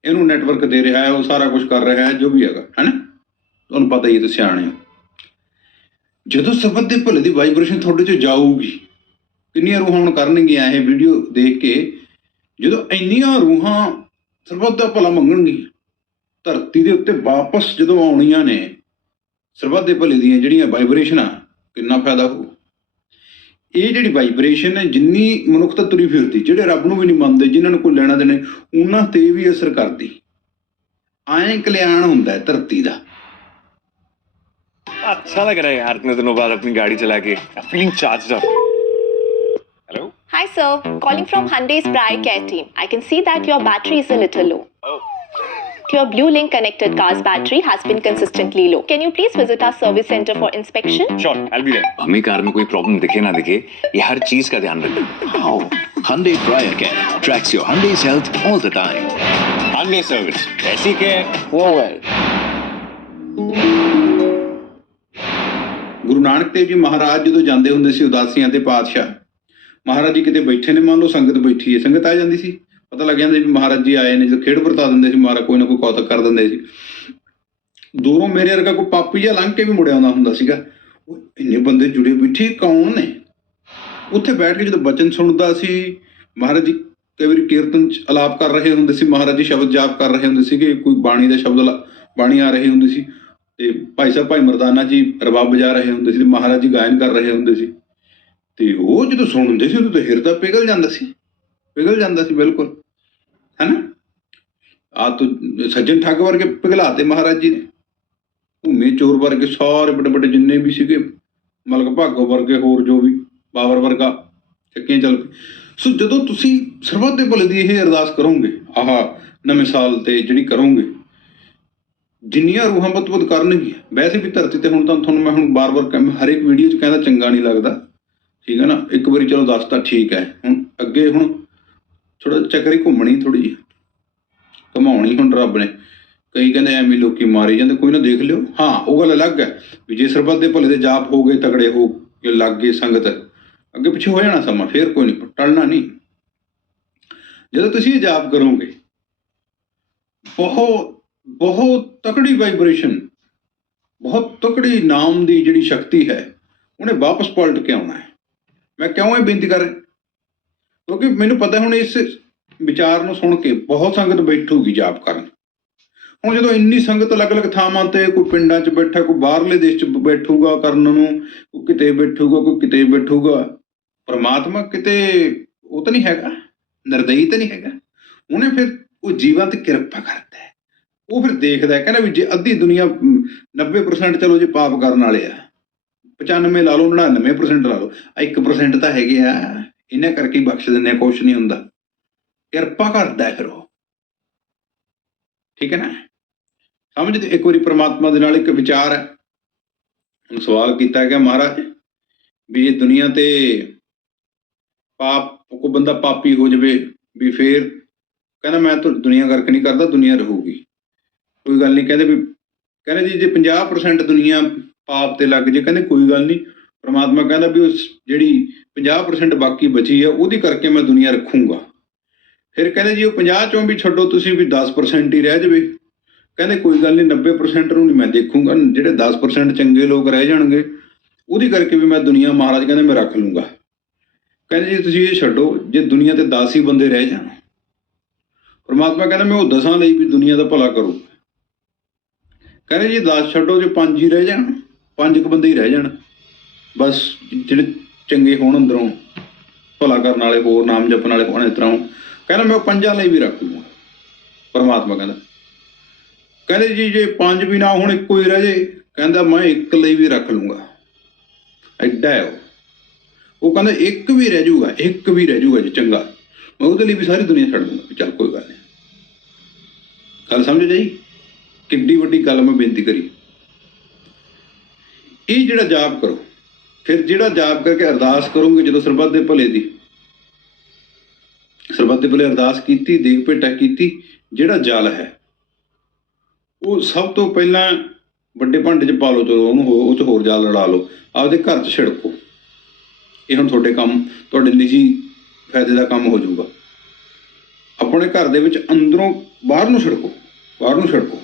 ਇਹਨੂੰ ਨੈਟਵਰਕ ਦੇ ਰਿਹਾ ਹੈ, ਉਹ ਸਾਰਾ ਕੁਝ ਕਰ ਰਿਹਾ ਹੈ, ਜੋ ਵੀ ਹੈਗਾ। ਹੈਨਾ? ਤੁਹਾਨੂੰ ਪਤਾ ਹੀ ਹੈ ਤੁਸੀਂ ਸਿਆਣੇ ਹੋ। ਜਦੋਂ ਸ਼ਬਦ ਦੇ ਭਲੇ ਦੀ ਵਾਈਬ੍ਰੇਸ਼ਨ ਤੁਹਾਡੇ 'ਚ ਜਾਊਗੀ, ਕਿੰਨੀਆਂ ਰੂਹਾਂ ਹੁਣ ਕਰਨਗੀਆਂ ਇਹ ਵੀਡੀਓ ਦੇਖ ਕੇ, ਜਦੋਂ ਇੰਨੀਆਂ ਰੂਹਾਂ ਸਰਬੱਤ ਦਾ ਭਲਾ ਮੰਗਣਗੀਆਂ, ਧਰਤੀ ਦੇ ਉੱਤੇ ਵਾਪਸ ਜਦੋਂ ਆਉਣੀਆਂ ਨੇ, ਸਰਬੱਤ ਦੇ ਭਲੇ ਦੀਆਂ ਜਿਹੜੀਆਂ ਵਾਈਬ੍ਰੇਸ਼ਨਾਂ ਕਿੰਨਾ ਫਾਇਦਾ ਹੋਊ। ਇਹ ਜਿਹੜੀ ਵਾਈਬ੍ਰੇਸ਼ਨ ਹੈ, ਜਿੰਨੀ ਮਨੁੱਖਤਾ ਤੁਰੀ ਫਿਰਦੀ, ਜਿਹੜੇ ਰੱਬ ਨੂੰ ਵੀ ਨਹੀਂ ਮੰਨਦੇ, ਜਿਨ੍ਹਾਂ ਨੂੰ ਕੋਈ ਲੈਣਾ ਦੇਣਾ, ਉਹਨਾਂ ਤੇ ਵੀ ਅਸਰ ਕਰਦੀ। ਐਂ ਕਲਿਆਣ ਹੁੰਦਾ ਧਰਤੀ ਦਾ। अच्छा लग रहा है यार इतने दिनों बाद अपनी गाड़ी चला के feeling charge up hello Hi, sir. Calling from Hyundai's Prior Care team. I can see that your battery is a little low. Oh. Your Blue Link connected car's battery has been consistently low. Can you please visit our service center for inspection? Sure I be there हमें car में कोई problem दिखे ना दिखे ये हर चीज़ का ध्यान रखना How? Hyundai Prior Care tracks your Hyundai's health all the time. Hyundai service ऐसी केयर वो वेल ਗੁਰੂ ਨਾਨਕ ਦੇਵ ਜੀ ਮਹਾਰਾਜ ਜਦੋਂ ਜਾਂਦੇ ਹੁੰਦੇ ਸੀ ਉਦਾਸੀਆਂ ਤੇ ਪਾਤਸ਼ਾਹ, ਮਹਾਰਾਜ ਜੀ ਕਿਤੇ ਬੈਠੇ ਨੇ, ਮੰਨ ਲਓ ਸੰਗਤ ਬੈਠੀ ਹੈ, ਸੰਗਤ ਆ ਜਾਂਦੀ ਸੀ। ਪਤਾ ਲੱਗ ਜਾਂਦਾ ਵੀ ਮਹਾਰਾਜ ਜੀ ਆਏ ਨੇ, ਜਦੋਂ ਖੇਡ ਵਰਤਾ ਦਿੰਦੇ ਸੀ, ਮਹਾਰਾਜ ਕੋਈ ਨਾ ਕੋਈ ਕੌਤਕ ਕਰ ਦਿੰਦੇ ਸੀ। ਦੂਰੋਂ ਮੇਰੇ ਵਰਗਾ ਕੋਈ ਪਾਪੀ ਜਾਂ ਲੰਘ ਕੇ ਵੀ ਮੁੜਿਆ ਆਉਂਦਾ ਹੁੰਦਾ ਸੀਗਾ। ਉਹ ਇੰਨੇ ਬੰਦੇ ਜੁੜੇ ਬੈਠੇ, ਕੌਣ ਨੇ? ਉੱਥੇ ਬੈਠ ਕੇ ਜਦੋਂ ਬਚਨ ਸੁਣਦਾ ਸੀ, ਮਹਾਰਾਜ ਜੀ ਕਈ ਵਾਰੀ ਕੀਰਤਨ ਚ ਆਲਾਪ ਕਰ ਰਹੇ ਹੁੰਦੇ ਸੀ, ਮਹਾਰਾਜ ਜੀ ਸ਼ਬਦ ਜਾਪ ਕਰ ਰਹੇ ਹੁੰਦੇ ਸੀਗੇ, ਕੋਈ ਬਾਣੀ ਦਾ ਸ਼ਬਦ ਬਾਣੀ ਆ ਰਹੀ ਹੁੰਦੀ ਸੀ। ਤੇ ਭਾਈ ਸਾਹਿਬ, ਭਾਈ ਮਰਦਾਨਾ ਜੀ ਰਬਾਬ ਵਜਾ ਰਹੇ ਹੁੰਦੇ ਸੀ ਤੇ ਮਹਾਰਾਜ ਜੀ ਗਾਇਨ ਕਰ ਰਹੇ ਹੁੰਦੇ ਸੀ। ਤੇ ਉਹ ਜਦੋਂ ਸੁਣਦੇ ਸੀ, ਉਦੋਂ ਤਾਂ ਹਿਰਦਾ ਪਿਘਲ ਜਾਂਦਾ ਸੀ। ਪਿਘਲ ਜਾਂਦਾ ਸੀ, ਬਿਲਕੁਲ। ਹੈਨਾ? ਆ ਤੂੰ ਸੱਜਣ ਠੱਗ ਵਰਗੇ ਪਿਘਲਾਤੇ ਮਹਾਰਾਜ ਜੀ ਨੇ। ਭੂਮੀ ਚੋਰ ਵਰਗੇ ਸਾਰੇ ਵੱਡੇ ਵੱਡੇ ਜਿੰਨੇ ਵੀ ਸੀਗੇ, ਮਲਕ ਭਾਗੋ ਵਰਗੇ ਹੋਰ ਜੋ ਵੀ, ਬਾਬਰ ਵਰਗਾ ਚੱਕੀਆਂ ਚੱਲ ਪਈ ਸੋ ਜਦੋਂ ਤੁਸੀਂ ਸਰਬੱਤ ਦੇ ਭਲੇ ਦੀ ਇਹ ਅਰਦਾਸ ਕਰੋਗੇ, ਆਹ ਨਵੇਂ ਸਾਲ ਤੇ ਜਿਹੜੀ ਕਰੋਗੇ ਜਿੰਨੀਆਂ ਰੂਹਾਂ ਬਤਬਤ ਕਰਨਗੀਆਂ ਵੈਸੇ ਵੀ ਧਰਤੀ ਤੇ ਹੁਣ ਤਾਂ ਤੁਹਾਨੂੰ ਮੈਂ ਹੁਣ ਬਾਰ-ਬਾਰ ਕਹਿ- ਹਰ ਵੀਡੀਓ 'ਚ ਕਹਿੰਦਾ ਚੰਗਾ ਨਹੀਂ ਲੱਗਦਾ। ਠੀਕ ਹੈ ਨਾ? ਇੱਕ ਵਾਰੀ ਚਲੋ ਦੱਸਤਾ ਠੀਕ ਹੈ। ਹੁਣ ਅੱਗੇ ਹੁਣ ਥੋੜਾ ਚੱਕਰੀ ਘੁੰਮਣੀ ਥੋੜੀ ਜਿਹੀ। ਘਮਾਉਣੀ ਹੁਣ ਰੱਬ ਨੇ। ਕਈ ਕਹਿੰਦੇ ਐਵੇਂ ਲੋਕੀ ਮਾਰੇ ਜਾਂਦੇ, ਕੋਈ ਨਾ ਦੇਖ ਲਿਓ। ਹਾਂ, ਉਹ ਗੱਲ ਅਲੱਗ ਹੈ ਵੀ ਜੇ ਸਰਬੱਤ ਦੇ ਭਲੇ ਦੇ ਜਾਪ ਹੋ ਗਏ, ਤਗੜੇ ਹੋ ਕੇ ਲੱਗ ਗਏ ਸੰਗਤ, ਅੱਗੇ ਪਿੱਛੇ ਹੋ ਜਾਣਾ ਸਮਾਂ, ਫੇਰ ਕੋਈ ਨਹੀਂ, ਟਲਣਾ ਨਹੀਂ। ਜਦੋਂ ਤੁਸੀਂ ਇਹ ਜਾਪ ਕਰੋਗੇ, ਬਹੁਤ ਬਹੁਤ ਤਕੜੀ ਵਾਈਬ੍ਰੇਸ਼ਨ ਬਹੁਤ ਤਕੜੀ ਨਾਮ ਦੀ ਜਿਹੜੀ ਸ਼ਕਤੀ ਹੈ, ਉਹਨੇ ਵਾਪਸ ਪਲਟ ਕੇ ਆਉਣਾ ਹੈ। ਮੈਂ ਕਿਉਂ ਇਹ ਬੇਨਤੀ ਕਰ ਕਿਉਂਕਿ ਮੈਨੂੰ ਪਤਾ ਹੁਣ ਇਸ ਵਿਚਾਰ ਨੂੰ ਸੁਣ ਕੇ ਬਹੁਤ ਸੰਗਤ ਬੈਠੂਗੀ ਜਾਪ ਕਰਨ। ਹੁਣ ਜਦੋਂ ਇੰਨੀ ਸੰਗਤ ਅਲੱਗ-ਅਲੱਗ ਥਾਵਾਂ ਤੇ ਕੋਈ ਪਿੰਡਾਂ 'ਚ ਬੈਠਾ, ਕੋਈ ਬਾਹਰਲੇ ਦੇਸ਼ 'ਚ ਬੈਠੂਗਾ ਕਰਨ ਨੂੰ, ਕੋਈ ਕਿਤੇ ਬੈਠੂਗਾ, ਕੋਈ ਕਿਤੇ ਬੈਠੂਗਾ, ਪਰਮਾਤਮਾ ਕਿਤੇ ਉਹ ਤਾਂ ਨਹੀਂ ਹੈਗਾ, ਨਿਰਦਈ ਤਾਂ ਨਹੀਂ ਹੈਗਾ। ਉਹਨੇ ਫਿਰ ਉਹ ਜੀਵਾਂ ਤੇ ਕਿਰਪਾ ਕਰਦਾ ਹੈ। ਉਹ ਫਿਰ ਦੇਖਦਾ ਕਹਿੰਦਾ ਵੀ ਜੇ ਅੱਧੀ ਦੁਨੀਆ ਅਮ, 90% ਚਲੋ ਜੇ ਪਾਪ ਕਰਨ ਵਾਲੇ ਆ 95 ਲਾ ਲਓ 99% ਲਾ ਲਓ ਆ 1% ਤਾਂ ਹੈਗੇ ਆ ਇਹਨਾਂ ਕਰਕੇ ਹੀ ਬਖਸ਼ ਦਿੰਦੇ ਆ ਕੁਛ ਨਹੀਂ ਹੁੰਦਾ। ਕਿਰਪਾ ਕਰਦਾ ਫਿਰ ਉਹ। ਠੀਕ ਹੈ ਨਾ? ਸਮਝਦੇ ਇੱਕ ਵਾਰੀ ਪ੍ਰਮਾਤਮਾ ਦੇ ਨਾਲ ਇੱਕ ਵਿਚਾਰ ਹੈ। ਹੁਣ ਸਵਾਲ ਕੀਤਾ ਗਿਆ ਮਹਾਰਾਜ ਵੀ ਇਹ ਦੁਨੀਆ ਤੇ ਪਾਪ ਕੋਈ ਬੰਦਾ ਪਾਪੀ ਹੋ ਜਾਵੇ ਵੀ ਫੇਰ ਕਹਿੰਦਾ ਮੈਂ ਤਾਂ ਦੁਨੀਆ ਕਰਕੇ ਨਹੀਂ ਕਰਦਾ ਦੁਨੀਆ ਰਹੂਗੀ। ਕੋਈ ਗੱਲ ਨਹੀਂ, ਕਹਿੰਦੇ ਵੀ, ਕਹਿੰਦੇ ਜੀ ਜੇ 50% ਦੁਨੀਆ ਪਾਪ ਤੇ ਲੱਗ ਜੇ, ਕਹਿੰਦੇ ਕੋਈ ਗੱਲ ਨਹੀਂ। ਪ੍ਰਮਾਤਮਾ ਕਹਿੰਦਾ ਵੀ ਉਸ ਜਿਹੜੀ 50% ਬਾਕੀ ਬਚੀ ਹੈ ਉਹਦੀ ਕਰਕੇ ਮੈਂ ਦੁਨੀਆ ਰੱਖੂੰਗਾ। ਫਿਰ ਕਹਿੰਦੇ ਜੀ, ਉਹ 50 ਚੋਂ ਵੀ ਛੱਡੋ, ਤੁਸੀਂ ਵੀ 10% ਹੀ ਰਹਿ ਜਾਵੇ। ਕਹਿੰਦੇ ਕੋਈ ਗੱਲ ਨਹੀਂ 90% ਨੂੰ ਨਹੀਂ ਮੈਂ ਦੇਖੂੰਗਾ, ਜਿਹੜੇ 10% ਚੰਗੇ ਲੋਕ ਰਹਿ ਜਾਣਗੇ, ਉਹਦੀ ਕਰਕੇ ਵੀ ਮੈਂ ਦੁਨੀਆ, ਮਹਾਰਾਜ ਕਹਿੰਦੇ ਮੈਂ ਰੱਖ ਲੂੰਗਾ। ਕਹਿੰਦੇ ਜੀ, ਤੁਸੀਂ ਇਹ ਛੱਡੋ, ਜੇ ਦੁਨੀਆ ਤੇ 10 ਹੀ ਬੰਦੇ ਰਹਿ ਜਾਣ। ਪਰਮਾਤਮਾ ਕਹਿੰਦਾ ਮੈਂ ਉਹ ਦਸਾਂ ਲਈ ਵੀ ਦੁਨੀਆ ਦਾ ਭਲਾ ਕਰੂੰ। ਕਹਿੰਦੇ ਜੀ 10 ਛੱਡੋ ਜੇ ਪੰਜ ਹੀ ਰਹਿ ਜਾਣ, ਪੰਜ ਕੁ ਬੰਦੇ ਹੀ ਰਹਿ ਜਾਣ। ਬਸ ਜਿਹੜੇ ਚੰਗੇ ਹੋਣ ਅੰਦਰੋਂ, ਭਲਾ ਕਰਨ ਵਾਲੇ ਹੋਰ, ਨਾਮ ਜਪਣ ਵਾਲੇ ਹੋਣ ਇਸ ਤਰ੍ਹਾਂ। ਕਹਿੰਦਾ ਮੈਂ ਉਹ ਪੰਜਾਂ ਲਈ ਵੀ ਰੱਖ ਲੂੰਗਾ। ਪਰਮਾਤਮਾ ਕਹਿੰਦਾ। ਕਹਿੰਦੇ ਜੀ ਜੇ ਪੰਜ ਵੀ ਨਾ ਹੁਣ, ਇੱਕੋ ਹੀ ਰਹਿ ਜੇ, ਕਹਿੰਦਾ ਮੈਂ ਇੱਕ ਲਈ ਵੀ ਰੱਖ ਲੂੰਗਾ। ਐਡਾ ਹੈ ਉਹ। ਉਹ ਕਹਿੰਦਾ ਇੱਕ ਵੀ ਰਹਿ ਜਾਊਗਾ, ਇੱਕ ਵੀ ਰਹਿ ਜਾਊਗਾ ਜੇ ਚੰਗਾ। ਮੈਂ ਉਹਦੇ ਲਈ ਵੀ ਸਾਰੀ ਦੁਨੀਆ ਛੱਡ ਦੂੰਗਾ, ਵੀ ਚੱਲ ਕੋਈ ਗੱਲ ਨਹੀਂ। ਗੱਲ ਸਮਝ ਜਾਈ ਕਿੱਡੀ ਵੱਡੀ ਗੱਲ ਮੈਂ ਬੇਨਤੀ ਕਰੀ। ਇਹ ਜਿਹੜਾ ਜਾਪ ਕਰੋ, ਫਿਰ ਜਿਹੜਾ ਜਾਪ ਕਰਕੇ ਅਰਦਾਸ ਕਰੋਗੇ ਜਦੋਂ ਸਰਬੱਤ ਦੇ ਭਲੇ ਦੀ, ਸਰਬੱਤ ਦੇ ਭਲੇ ਅਰਦਾਸ ਕੀਤੀ ਦੇਖ ਭੇਟਾ ਕੀਤੀ, ਜਿਹੜਾ ਜਲ ਹੈ, ਉਹ ਸਭ ਤੋਂ ਪਹਿਲਾਂ ਵੱਡੇ ਭਾਂਡੇ 'ਚ ਪਾ ਲਓ, ਚਲੋ ਉਹਨੂੰ ਹੋ- ਉਹ 'ਚ ਹੋਰ ਜਲ ਲੜਾ ਲਓ, ਆਪਦੇ ਘਰ 'ਚ ਛਿੜਕੋ। ਇਹ ਹੁਣ ਤੁਹਾਡੇ ਕੰਮ, ਤੁਹਾਡੇ ਨਿੱਜੀ ਫਾਇਦੇ ਦਾ ਕੰਮ ਹੋ ਜਾਊਗਾ। ਆਪਣੇ ਘਰ ਦੇ ਵਿੱਚ ਅੰਦਰੋਂ ਬਾਹਰ ਨੂੰ ਛਿੜਕੋ, ਬਾਹਰ ਨੂੰ ਛਿੜਕੋ।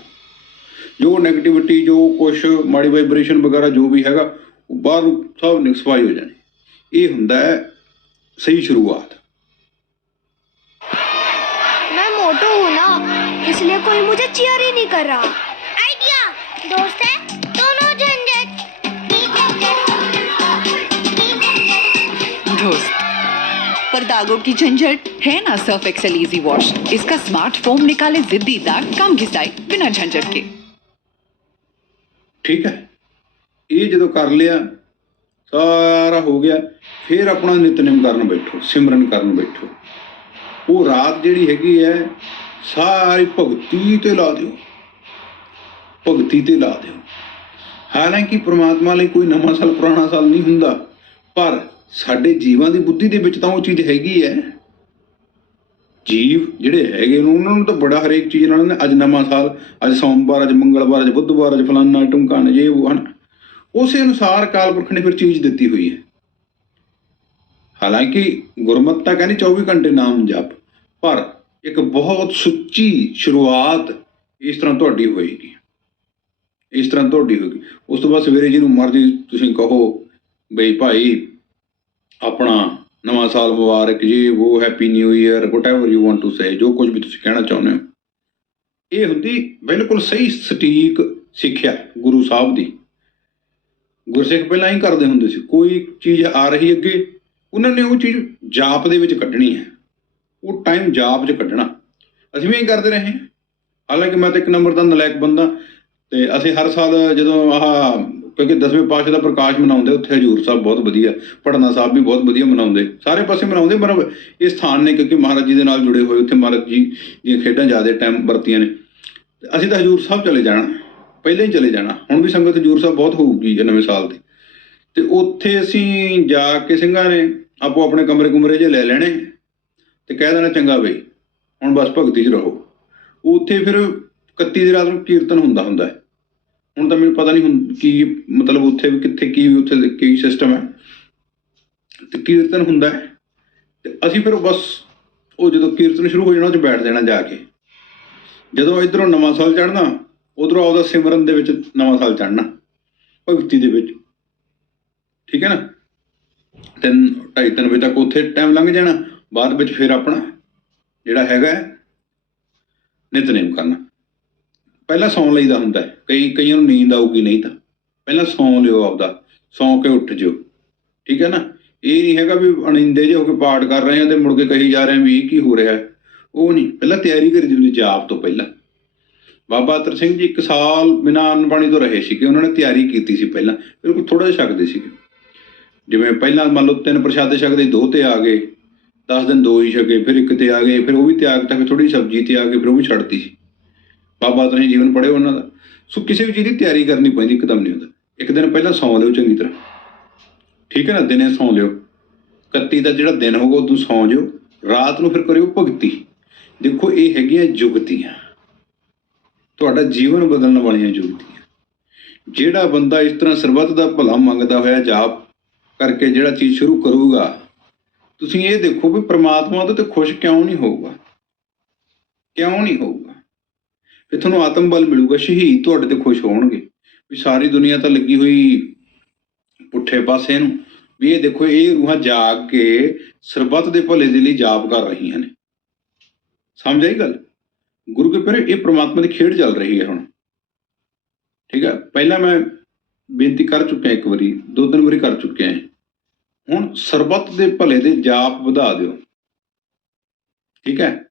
जो नैगेटिविटी जो कुछ माड़ी ਵਾਈਬ੍ਰੇਸ਼ਨ वगैरह जो भी है बहर सब निकसफाई हो जाने। ये ਇਹ सही शुरुआत। मैं मोटो हूँ ना इसलिए कोई मुझे चीयर ही नहीं कर रहा। आइडिया दोस्त है दोनों झंझट। दोस्त पर दागों की झंझट है ना सर्फ एक्सेल इजी वॉश इसका स्मार्ट फोम निकाले जिद्दी दाग कम घिसाई बिना झंझट के। ਠੀਕ ਹੈ? ਇਹ ਜਦੋਂ ਕਰ ਲਿਆ, ਸਾਰਾ ਹੋ ਗਿਆ, ਫਿਰ ਆਪਣਾ ਨਿਤਨੇਮ ਕਰਨ ਬੈਠੋ, ਸਿਮਰਨ ਕਰਨ ਬੈਠੋ। ਉਹ ਰਾਤ ਜਿਹੜੀ ਹੈਗੀ ਹੈ, ਸਾਰੀ ਭਗਤੀ ਤੇ ਲਾ ਦਿਓ। ਭਗਤੀ ਤੇ ਲਾ ਦਿਓ। ਹਾਲਾਂਕਿ ਪ੍ਰਮਾਤਮਾ ਲਈ ਕੋਈ ਨਵਾਂ ਸਾਲ, ਪੁਰਾਣਾ ਸਾਲ ਨਹੀਂ ਹੁੰਦਾ, ਪਰ ਸਾਡੇ ਜੀਵਾਂ ਦੀ ਬੁੱਧੀ ਦੇ ਵਿੱਚ ਤਾਂ ਉਹ ਚੀਜ਼ ਹੈਗੀ ਹੈ। ਜੀਵ ਜਿਹੜੇ ਹੈਗੇ ਨੇ, ਉਹਨਾਂ ਨੂੰ ਤਾਂ ਬੜਾ ਹਰੇਕ ਚੀਜ਼ ਨਾਲ ਨੇ, ਅੱਜ ਨਵਾਂ ਸਾਲ, ਅੱਜ ਸੋਮਵਾਰ, ਅੱਜ ਮੰਗਲਵਾਰ, ਅੱਜ ਬੁੱਧਵਾਰ, ਅੱਜ ਫਲਾਨਾ ਟੁਮਕਾਨ ਜੇ ਉਹ, ਹਨ? ਉਸੇ ਅਨੁਸਾਰ ਕਾਲ ਪੁਰਖ ਨੇ ਫਿਰ ਚੀਜ਼ ਦਿੱਤੀ ਹੋਈ ਹੈ। ਹਾਲਾਂਕਿ ਗੁਰਮਤਿ ਤਾਂ ਕਹਿੰਦੀ 24 ਘੰਟੇ ਨਾਮ ਜਪ, ਪਰ ਇੱਕ ਬਹੁਤ ਸੁੱਚੀ ਸ਼ੁਰੂਆਤ ਇਸ ਤਰ੍ਹਾਂ ਤੁਹਾਡੀ ਹੋਏਗੀ। ਇਸ ਤਰ੍ਹਾਂ ਤੁਹਾਡੀ ਹੋਏਗੀ। ਉਸ ਤੋਂ ਬਾਅਦ ਸਵੇਰੇ ਜਿਹਨੂੰ ਮਰਜ਼ੀ ਤੁਸੀਂ ਕਹੋ, ਬਈ ਭਾਈ, ਆਪਣਾ ਨਵਾਂ ਸਾਲ ਮੁਬਾਰਕ ਜੀ ਉਹ happy new year whatever you want to say ਜੋ ਕੁਝ ਵੀ ਤੁਸੀਂ ਕਹਿਣਾ ਚਾਹੁੰਦੇ ਹੋ। ਇਹ ਹੁੰਦੀ ਬਿਲਕੁਲ ਸਹੀ ਸਟੀਕ ਸਿੱਖਿਆ ਗੁਰੂ ਸਾਹਿਬ ਦੀ। ਗੁਰਸਿੱਖ ਪਹਿਲਾਂ ਹੀ ਕਰਦੇ ਹੁੰਦੇ ਸੀ, ਕੋਈ ਚੀਜ਼ ਆ ਰਹੀ ਅੱਗੇ, ਉਹਨਾਂ ਨੇ ਉਹ ਚੀਜ਼ ਜਾਪ ਦੇ ਵਿੱਚ ਕੱਢਣੀ ਹੈ। ਉਹ ਟਾਈਮ ਜਾਪ 'ਚ ਕੱਢਣਾ। ਅਸੀਂ ਵੀ ਇਹੀ ਕਰਦੇ ਰਹੇ ਹਾਲਾਂਕਿ ਮੈਂ ਤਾਂ ਇੱਕ ਨੰਬਰ ਦਾ ਨਲਾਇਕ ਬੰਦਾ, ਤੇ ਅਸੀਂ ਹਰ ਸਾਲ ਜਦੋਂ ਆਹ ਕਿਉਂਕਿ ਦਸਵੇਂ ਪਾਤਸ਼ਾਹ ਦਾ ਪ੍ਰਕਾਸ਼ ਮਨਾਉਂਦੇ ਉੱਥੇ ਹਜੂਰ ਸਾਹਿਬ ਬਹੁਤ ਵਧੀਆ, ਪੜਨਾ ਸਾਹਿਬ ਵੀ ਬਹੁਤ ਵਧੀਆ ਮਨਾਉਂਦੇ। ਸਾਰੇ ਪਾਸੇ ਮਨਾਉਂਦੇ ਪਰ ਇਹ ਸਥਾਨ ਨੇ ਕਿਉਂਕਿ ਮਹਾਰਾਜ ਜੀ ਦੇ ਨਾਲ ਜੁੜੇ ਹੋਏ ਉੱਥੇ ਮਹਾਰਾਜ ਜੀ ਦੀਆਂ ਖੇਡਾਂ ਜ਼ਿਆਦਾ ਟਾਈਮ ਵਰਤੀਆਂ ਨੇ। ਤੇ ਅਸੀਂ ਤਾਂ ਹਜੂਰ ਸਾਹਿਬ ਚਲੇ ਜਾਣਾ, ਪਹਿਲਾਂ ਹੀ ਚਲੇ ਜਾਣਾ। ਹੁਣ ਵੀ ਸੰਗਤ ਹਜੂਰ ਸਾਹਿਬ ਬਹੁਤ ਹੋਊਗੀ ਇਹ ਨਵੇਂ ਸਾਲ ਦੀ। ਤੇ ਉੱਥੇ ਅਸੀਂ ਜਾ ਕੇ ਸਿੰਘਾਂ ਨੇ ਆਪੋ ਆਪਣੇ ਕਮਰੇ ਕੁਮਰੇ ਜੇ ਲੈ ਲੈਣੇ ਤੇ ਕਹਿ ਦੇਣਾ ਚੰਗਾ ਬਈ, ਹੁਣ ਬਸ ਭਗਤੀ 'ਚ ਰਹੋ। ਉੱਥੇ ਫਿਰ 31 ਦੀ ਰਾਤ ਨੂੰ ਕੀਰਤਨ ਹੁੰਦਾ ਹੁੰਦਾ ਹੈ। ਹੁਣ ਤਾਂ ਮੈਨੂੰ ਪਤਾ ਨਹੀਂ ਹੁਣ ਕੀ, ਮਤਲਬ ਉੱਥੇ ਵੀ ਕਿੱਥੇ ਕੀ, ਉੱਥੇ ਕੀ ਸਿਸਟਮ ਹੈ। ਤੇ ਕੀਰਤਨ ਹੁੰਦਾ ਹੈ। ਤੇ ਅਸੀਂ ਫਿਰ ਬਸ ਉਹ ਜਦੋਂ ਕੀਰਤਨ ਸ਼ੁਰੂ ਹੋ ਜਾਣਾ, ਉਹ 'ਚ ਬੈਠ ਜਾਣਾ ਜਾ ਕੇ। ਜਦੋਂ ਇਧਰੋਂ ਨਵਾਂ ਸਾਲ ਚੜ੍ਹਨਾ, ਉਧਰੋਂ ਆਉਦਾ ਸਿਮਰਨ ਦੇ ਵਿੱਚ ਨਵਾਂ ਸਾਲ ਚੜ੍ਹਨਾ, ਭਗਤੀ ਦੇ ਵਿੱਚ। ਠੀਕ ਹੈ ਨਾ? ਤਿੰਨ, ਢਾਈ, ਤਿੰਨ ਵਜੇ ਤੱਕ ਉੱਥੇ ਟਾਈਮ ਲੰਘ ਜਾਣਾ, ਬਾਅਦ ਵਿੱਚ ਫਿਰ ਆਪਣਾ ਜਿਹੜਾ ਹੈਗਾ ਨਿਤਨੇਮ ਕਰਨਾ। ਪਹਿਲਾਂ ਸੌਣ ਲਈਦਾ ਹੁੰਦਾ ਹੈ। ਕਈ, ਕਈਆਂ ਨੂੰ ਨੀਂਦ ਆਊਗੀ ਨਹੀਂ ਤਾਂ। ਪਹਿਲਾਂ ਸੌਂ ਲਿਓ ਆਪਦਾ। ਸੌਂ ਕੇ ਉੱਠ ਜਿਓ। ਠੀਕ ਹੈ ਨਾ? ਇਹ ਨਹੀਂ ਹੈਗਾ ਵੀ ਅਣਿੰਦੇ ਜਿਹੇ ਹੋ ਕੇ ਪਾਠ ਕਰ ਰਹੇ ਆ ਤੇ ਮੁੜ ਕੇ ਕਹੀ ਜਾ ਰਹੇ ਆ ਵੀ ਇਹ ਕੀ ਹੋ ਰਿਹਾ ਹੈ। ਉਹ ਨਹੀਂ। ਪਹਿਲਾਂ ਤਿਆਰੀ ਕਰੀ ਦੀ ਜਾਪ ਤੋਂ ਪਹਿਲਾਂ। ਬਾਬਾ ਅਤਰ ਸਿੰਘ ਜੀ ਇੱਕ ਸਾਲ ਬਿਨਾਂ ਅੰਨ ਪਾਣੀ ਤੋਂ ਰਹੇ ਸੀਗੇ। ਉਹਨਾਂ ਨੇ ਤਿਆਰੀ ਕੀਤੀ ਸੀ ਪਹਿਲਾਂ। ਬਿਲਕੁਲ ਥੋੜਾ ਜਿਹਾ ਛਕਦੇ ਸੀਗੇ। ਜਿਵੇਂ ਪਹਿਲਾਂ ਮੰਨ ਲਓ ਤਿੰਨ ਪ੍ਰਸ਼ਾਦੇ ਛਕਦੇ, ਦੋ ਤੇ ਆ ਗਏ। 10 ਦਿਨ ਦੋ ਹੀ ਛਕੇ, ਫਿਰ ਇੱਕ ਤੇ ਆ ਗਏ। ਫਿਰ ਉਹ ਵੀ ਤਿਆਗ ਤਾ ਫਿਰ ਥੋੜੀ ਸਬਜ਼ੀ ਤੇ ਆ ਗਏ, ਫਿਰ ਉਹ ਵੀ ਛੱਡਤੀ ਸੀ। ਬਾਬਾ ਤੁਸੀਂ ਜੀਵਨ ਪੜ੍ਹੇ ਉਹਨਾਂ ਦਾ। ਸੋ ਕਿਸੇ ਵੀ ਚੀਜ਼ ਦੀ ਤਿਆਰੀ ਕਰਨੀ ਪੈਂਦੀ ਇੱਕਦਮ ਨਹੀਂ ਹੁੰਦਾ। ਇੱਕ ਦਿਨ ਪਹਿਲਾਂ ਸੌਂ ਲਿਓ ਚੰਗੀ ਤਰ੍ਹਾਂ। ਠੀਕ ਹੈ ਨਾ? ਦਿਨੇ ਸੌਂ ਲਿਓ। 31 ਦਾ ਜਿਹੜਾ ਦਿਨ ਹੋਊਗਾ, ਉਦੋਂ ਸੌਂ ਜਿਓ। ਰਾਤ ਨੂੰ ਫਿਰ ਕਰਿਓ ਭਗਤੀ। ਦੇਖੋ, ਇਹ ਹੈਗੀਆਂ ਜੁਗਤੀਆਂ ਤੁਹਾਡਾ ਜੀਵਨ ਬਦਲਣ ਵਾਲੀਆਂ ਜੁਗਤੀਆਂ ਜਿਹੜਾ ਬੰਦਾ ਇਸ ਤਰ੍ਹਾਂ ਸਰਬੱਤ ਦਾ ਭਲਾ ਮੰਗਦਾ ਹੋਇਆ, ਜਾਪ ਕਰਕੇ ਜਿਹੜਾ ਚੀਜ਼ ਸ਼ੁਰੂ ਕਰੂਗਾ, ਤੁਸੀਂ ਇਹ ਦੇਖੋ ਵੀ ਪ੍ਰਮਾਤਮਾ ਉਹਦੇ ਤੇ ਖੁਸ਼ ਕਿਉਂ ਨਹੀਂ ਹੋਊਗਾ? ਕਿਉਂ ਨਹੀਂ ਹੋਊਗਾ? ਫਿਰ ਤੁਹਾਨੂੰ ਆਤਮ ਬਲ ਮਿਲੂਗਾ, ਸ਼ਹੀਦ ਤੁਹਾਡੇ ਤੇ ਖੁਸ਼ ਹੋਣਗੇ। ਵੀ ਸਾਰੀ ਦੁਨੀਆ ਤਾਂ ਲੱਗੀ ਹੋਈ ਪੁੱਠੇ ਪਾਸੇ ਨੂੰ। ਵੀ ਇਹ ਦੇਖੋ, ਇਹ ਰੂਹਾਂ ਜਾਗ ਕੇ ਸਰਬੱਤ ਦੇ ਭਲੇ ਦੇ ਲਈ ਜਾਪ ਕਰ ਰਹੀਆਂ ਨੇ। ਸਮਝ ਆਈ ਗੱਲ? ਗੁਰੂ ਕੇ ਪਿਆਰੇ, ਇਹ ਪ੍ਰਮਾਤਮਾ ਦੀ ਖੇਡ ਚੱਲ ਰਹੀ ਹੈ ਹੁਣ। ਠੀਕ ਹੈ? ਪਹਿਲਾਂ ਮੈਂ ਬੇਨਤੀ ਕਰ ਚੁੱਕਿਆ ਇੱਕ ਵਾਰੀ, ਦੋ ਤਿੰਨ ਵਾਰੀ ਕਰ ਚੁੱਕਿਆ ਹਾਂ। ਹੁਣ ਸਰਬੱਤ ਦੇ ਭਲੇ ਦੇ ਜਾਪ ਵਧਾ ਦਿਓ। ਠੀਕ ਹੈ?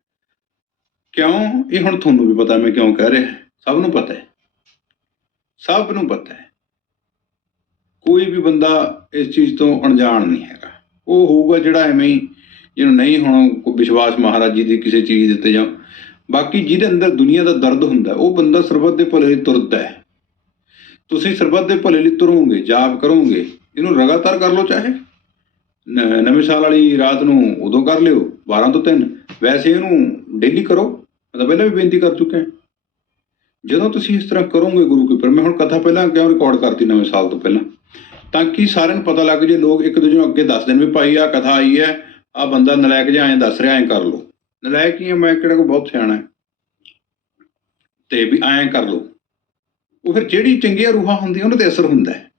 ਕਿਉਂ? ਇਹ ਹੁਣ ਤੁਹਾਨੂੰ ਵੀ ਪਤਾ, ਮੈਂ ਕਿਉਂ ਕਹਿ ਰਿਹਾ। ਸਭ ਨੂੰ ਪਤਾ ਹੈ। ਸਭ ਨੂੰ ਪਤਾ ਹੈ। ਕੋਈ ਵੀ ਬੰਦਾ ਇਸ ਚੀਜ਼ ਤੋਂ ਅਣਜਾਣ ਨਹੀਂ ਹੈਗਾ। ਉਹ ਹੋਊਗਾ ਜਿਹੜਾ ਐਵੇਂ ਹੀ, ਜਿਹਨੂੰ ਨਹੀਂ ਹੁਣ ਕੋਈ ਵਿਸ਼ਵਾਸ ਮਹਾਰਾਜ ਜੀ ਦੀ ਕਿਸੇ ਚੀਜ਼ ਦਿੱਤੇ ਜਾਂ ਬਾਕੀ ਜਿਹਦੇ ਅੰਦਰ ਦੁਨੀਆ ਦਾ ਦਰਦ ਹੁੰਦਾ, ਉਹ ਬੰਦਾ ਸਰਬੱਤ ਦੇ ਭਲੇ ਲਈ ਤੁਰਦਾ ਹੈ। ਤੁਸੀਂ ਸਰਬੱਤ ਦੇ ਭਲੇ ਲਈ ਤੁਰੋਗੇ, ਜਾਪ ਕਰੋਗੇ, ਇਹਨੂੰ ਲਗਾਤਾਰ ਕਰ ਲਓ ਚਾਹੇ। ਨਵੇਂ ਸਾਲ ਵਾਲੀ ਰਾਤ ਨੂੰ ਉਦੋਂ ਕਰ ਲਿਓ 12 ਤੋਂ 3 ਵੈਸੇ ਇਹਨੂੰ ਡੇਲੀ ਕਰੋ। ਮੈਂ ਤਾਂ ਪਹਿਲਾਂ ਵੀ ਬੇਨਤੀ ਕਰ ਚੁੱਕਿਆ। ਜਦੋਂ ਤੁਸੀਂ ਇਸ ਤਰ੍ਹਾਂ ਕਰੋਗੇ ਗੁਰੂ ਕੀ ਪਰ ਮੈਂ ਹੁਣ ਕਥਾ ਪਹਿਲਾਂ ਕਿਉਂ ਰਿਕਾਰਡ ਕਰਤੀ ਨਵੇਂ ਸਾਲ ਤੋਂ ਪਹਿਲਾਂ। ਤਾਂ ਕਿ ਸਾਰਿਆਂ ਨੂੰ ਪਤਾ ਲੱਗ ਜੇ, ਲੋਕ ਇੱਕ ਦੂਜੇ ਨੂੰ ਅੱਗੇ ਦੱਸ ਦੇਣ ਵੀ ਭਾਈ ਆ ਕਥਾ ਆਈ ਹੈ ਆ ਬੰਦਾ ਨਲਾਇਕ ਜਿਹਾ ਐਂ ਦੱਸ ਰਿਹਾ, ਐਂ ਕਰ ਲਓ। ਨਲਾਇਕ ਹੀ ਮੈਂ ਕਿਹੜਾ ਕੋ ਬਹੁਤ ਸਿਆਣਾ ਹੈ। ਤੇ ਵੀ ਐਂ ਕਰ ਲਓ। ਉਹ ਫਿਰ ਜਿਹੜੀ ਚੰਗੀਆਂ ਰੂਹਾਂ ਹੁੰਦੀਆਂ, ਉਹਨਾਂ ਤੇ ਅਸਰ ਹੁੰਦਾ ਹੈ।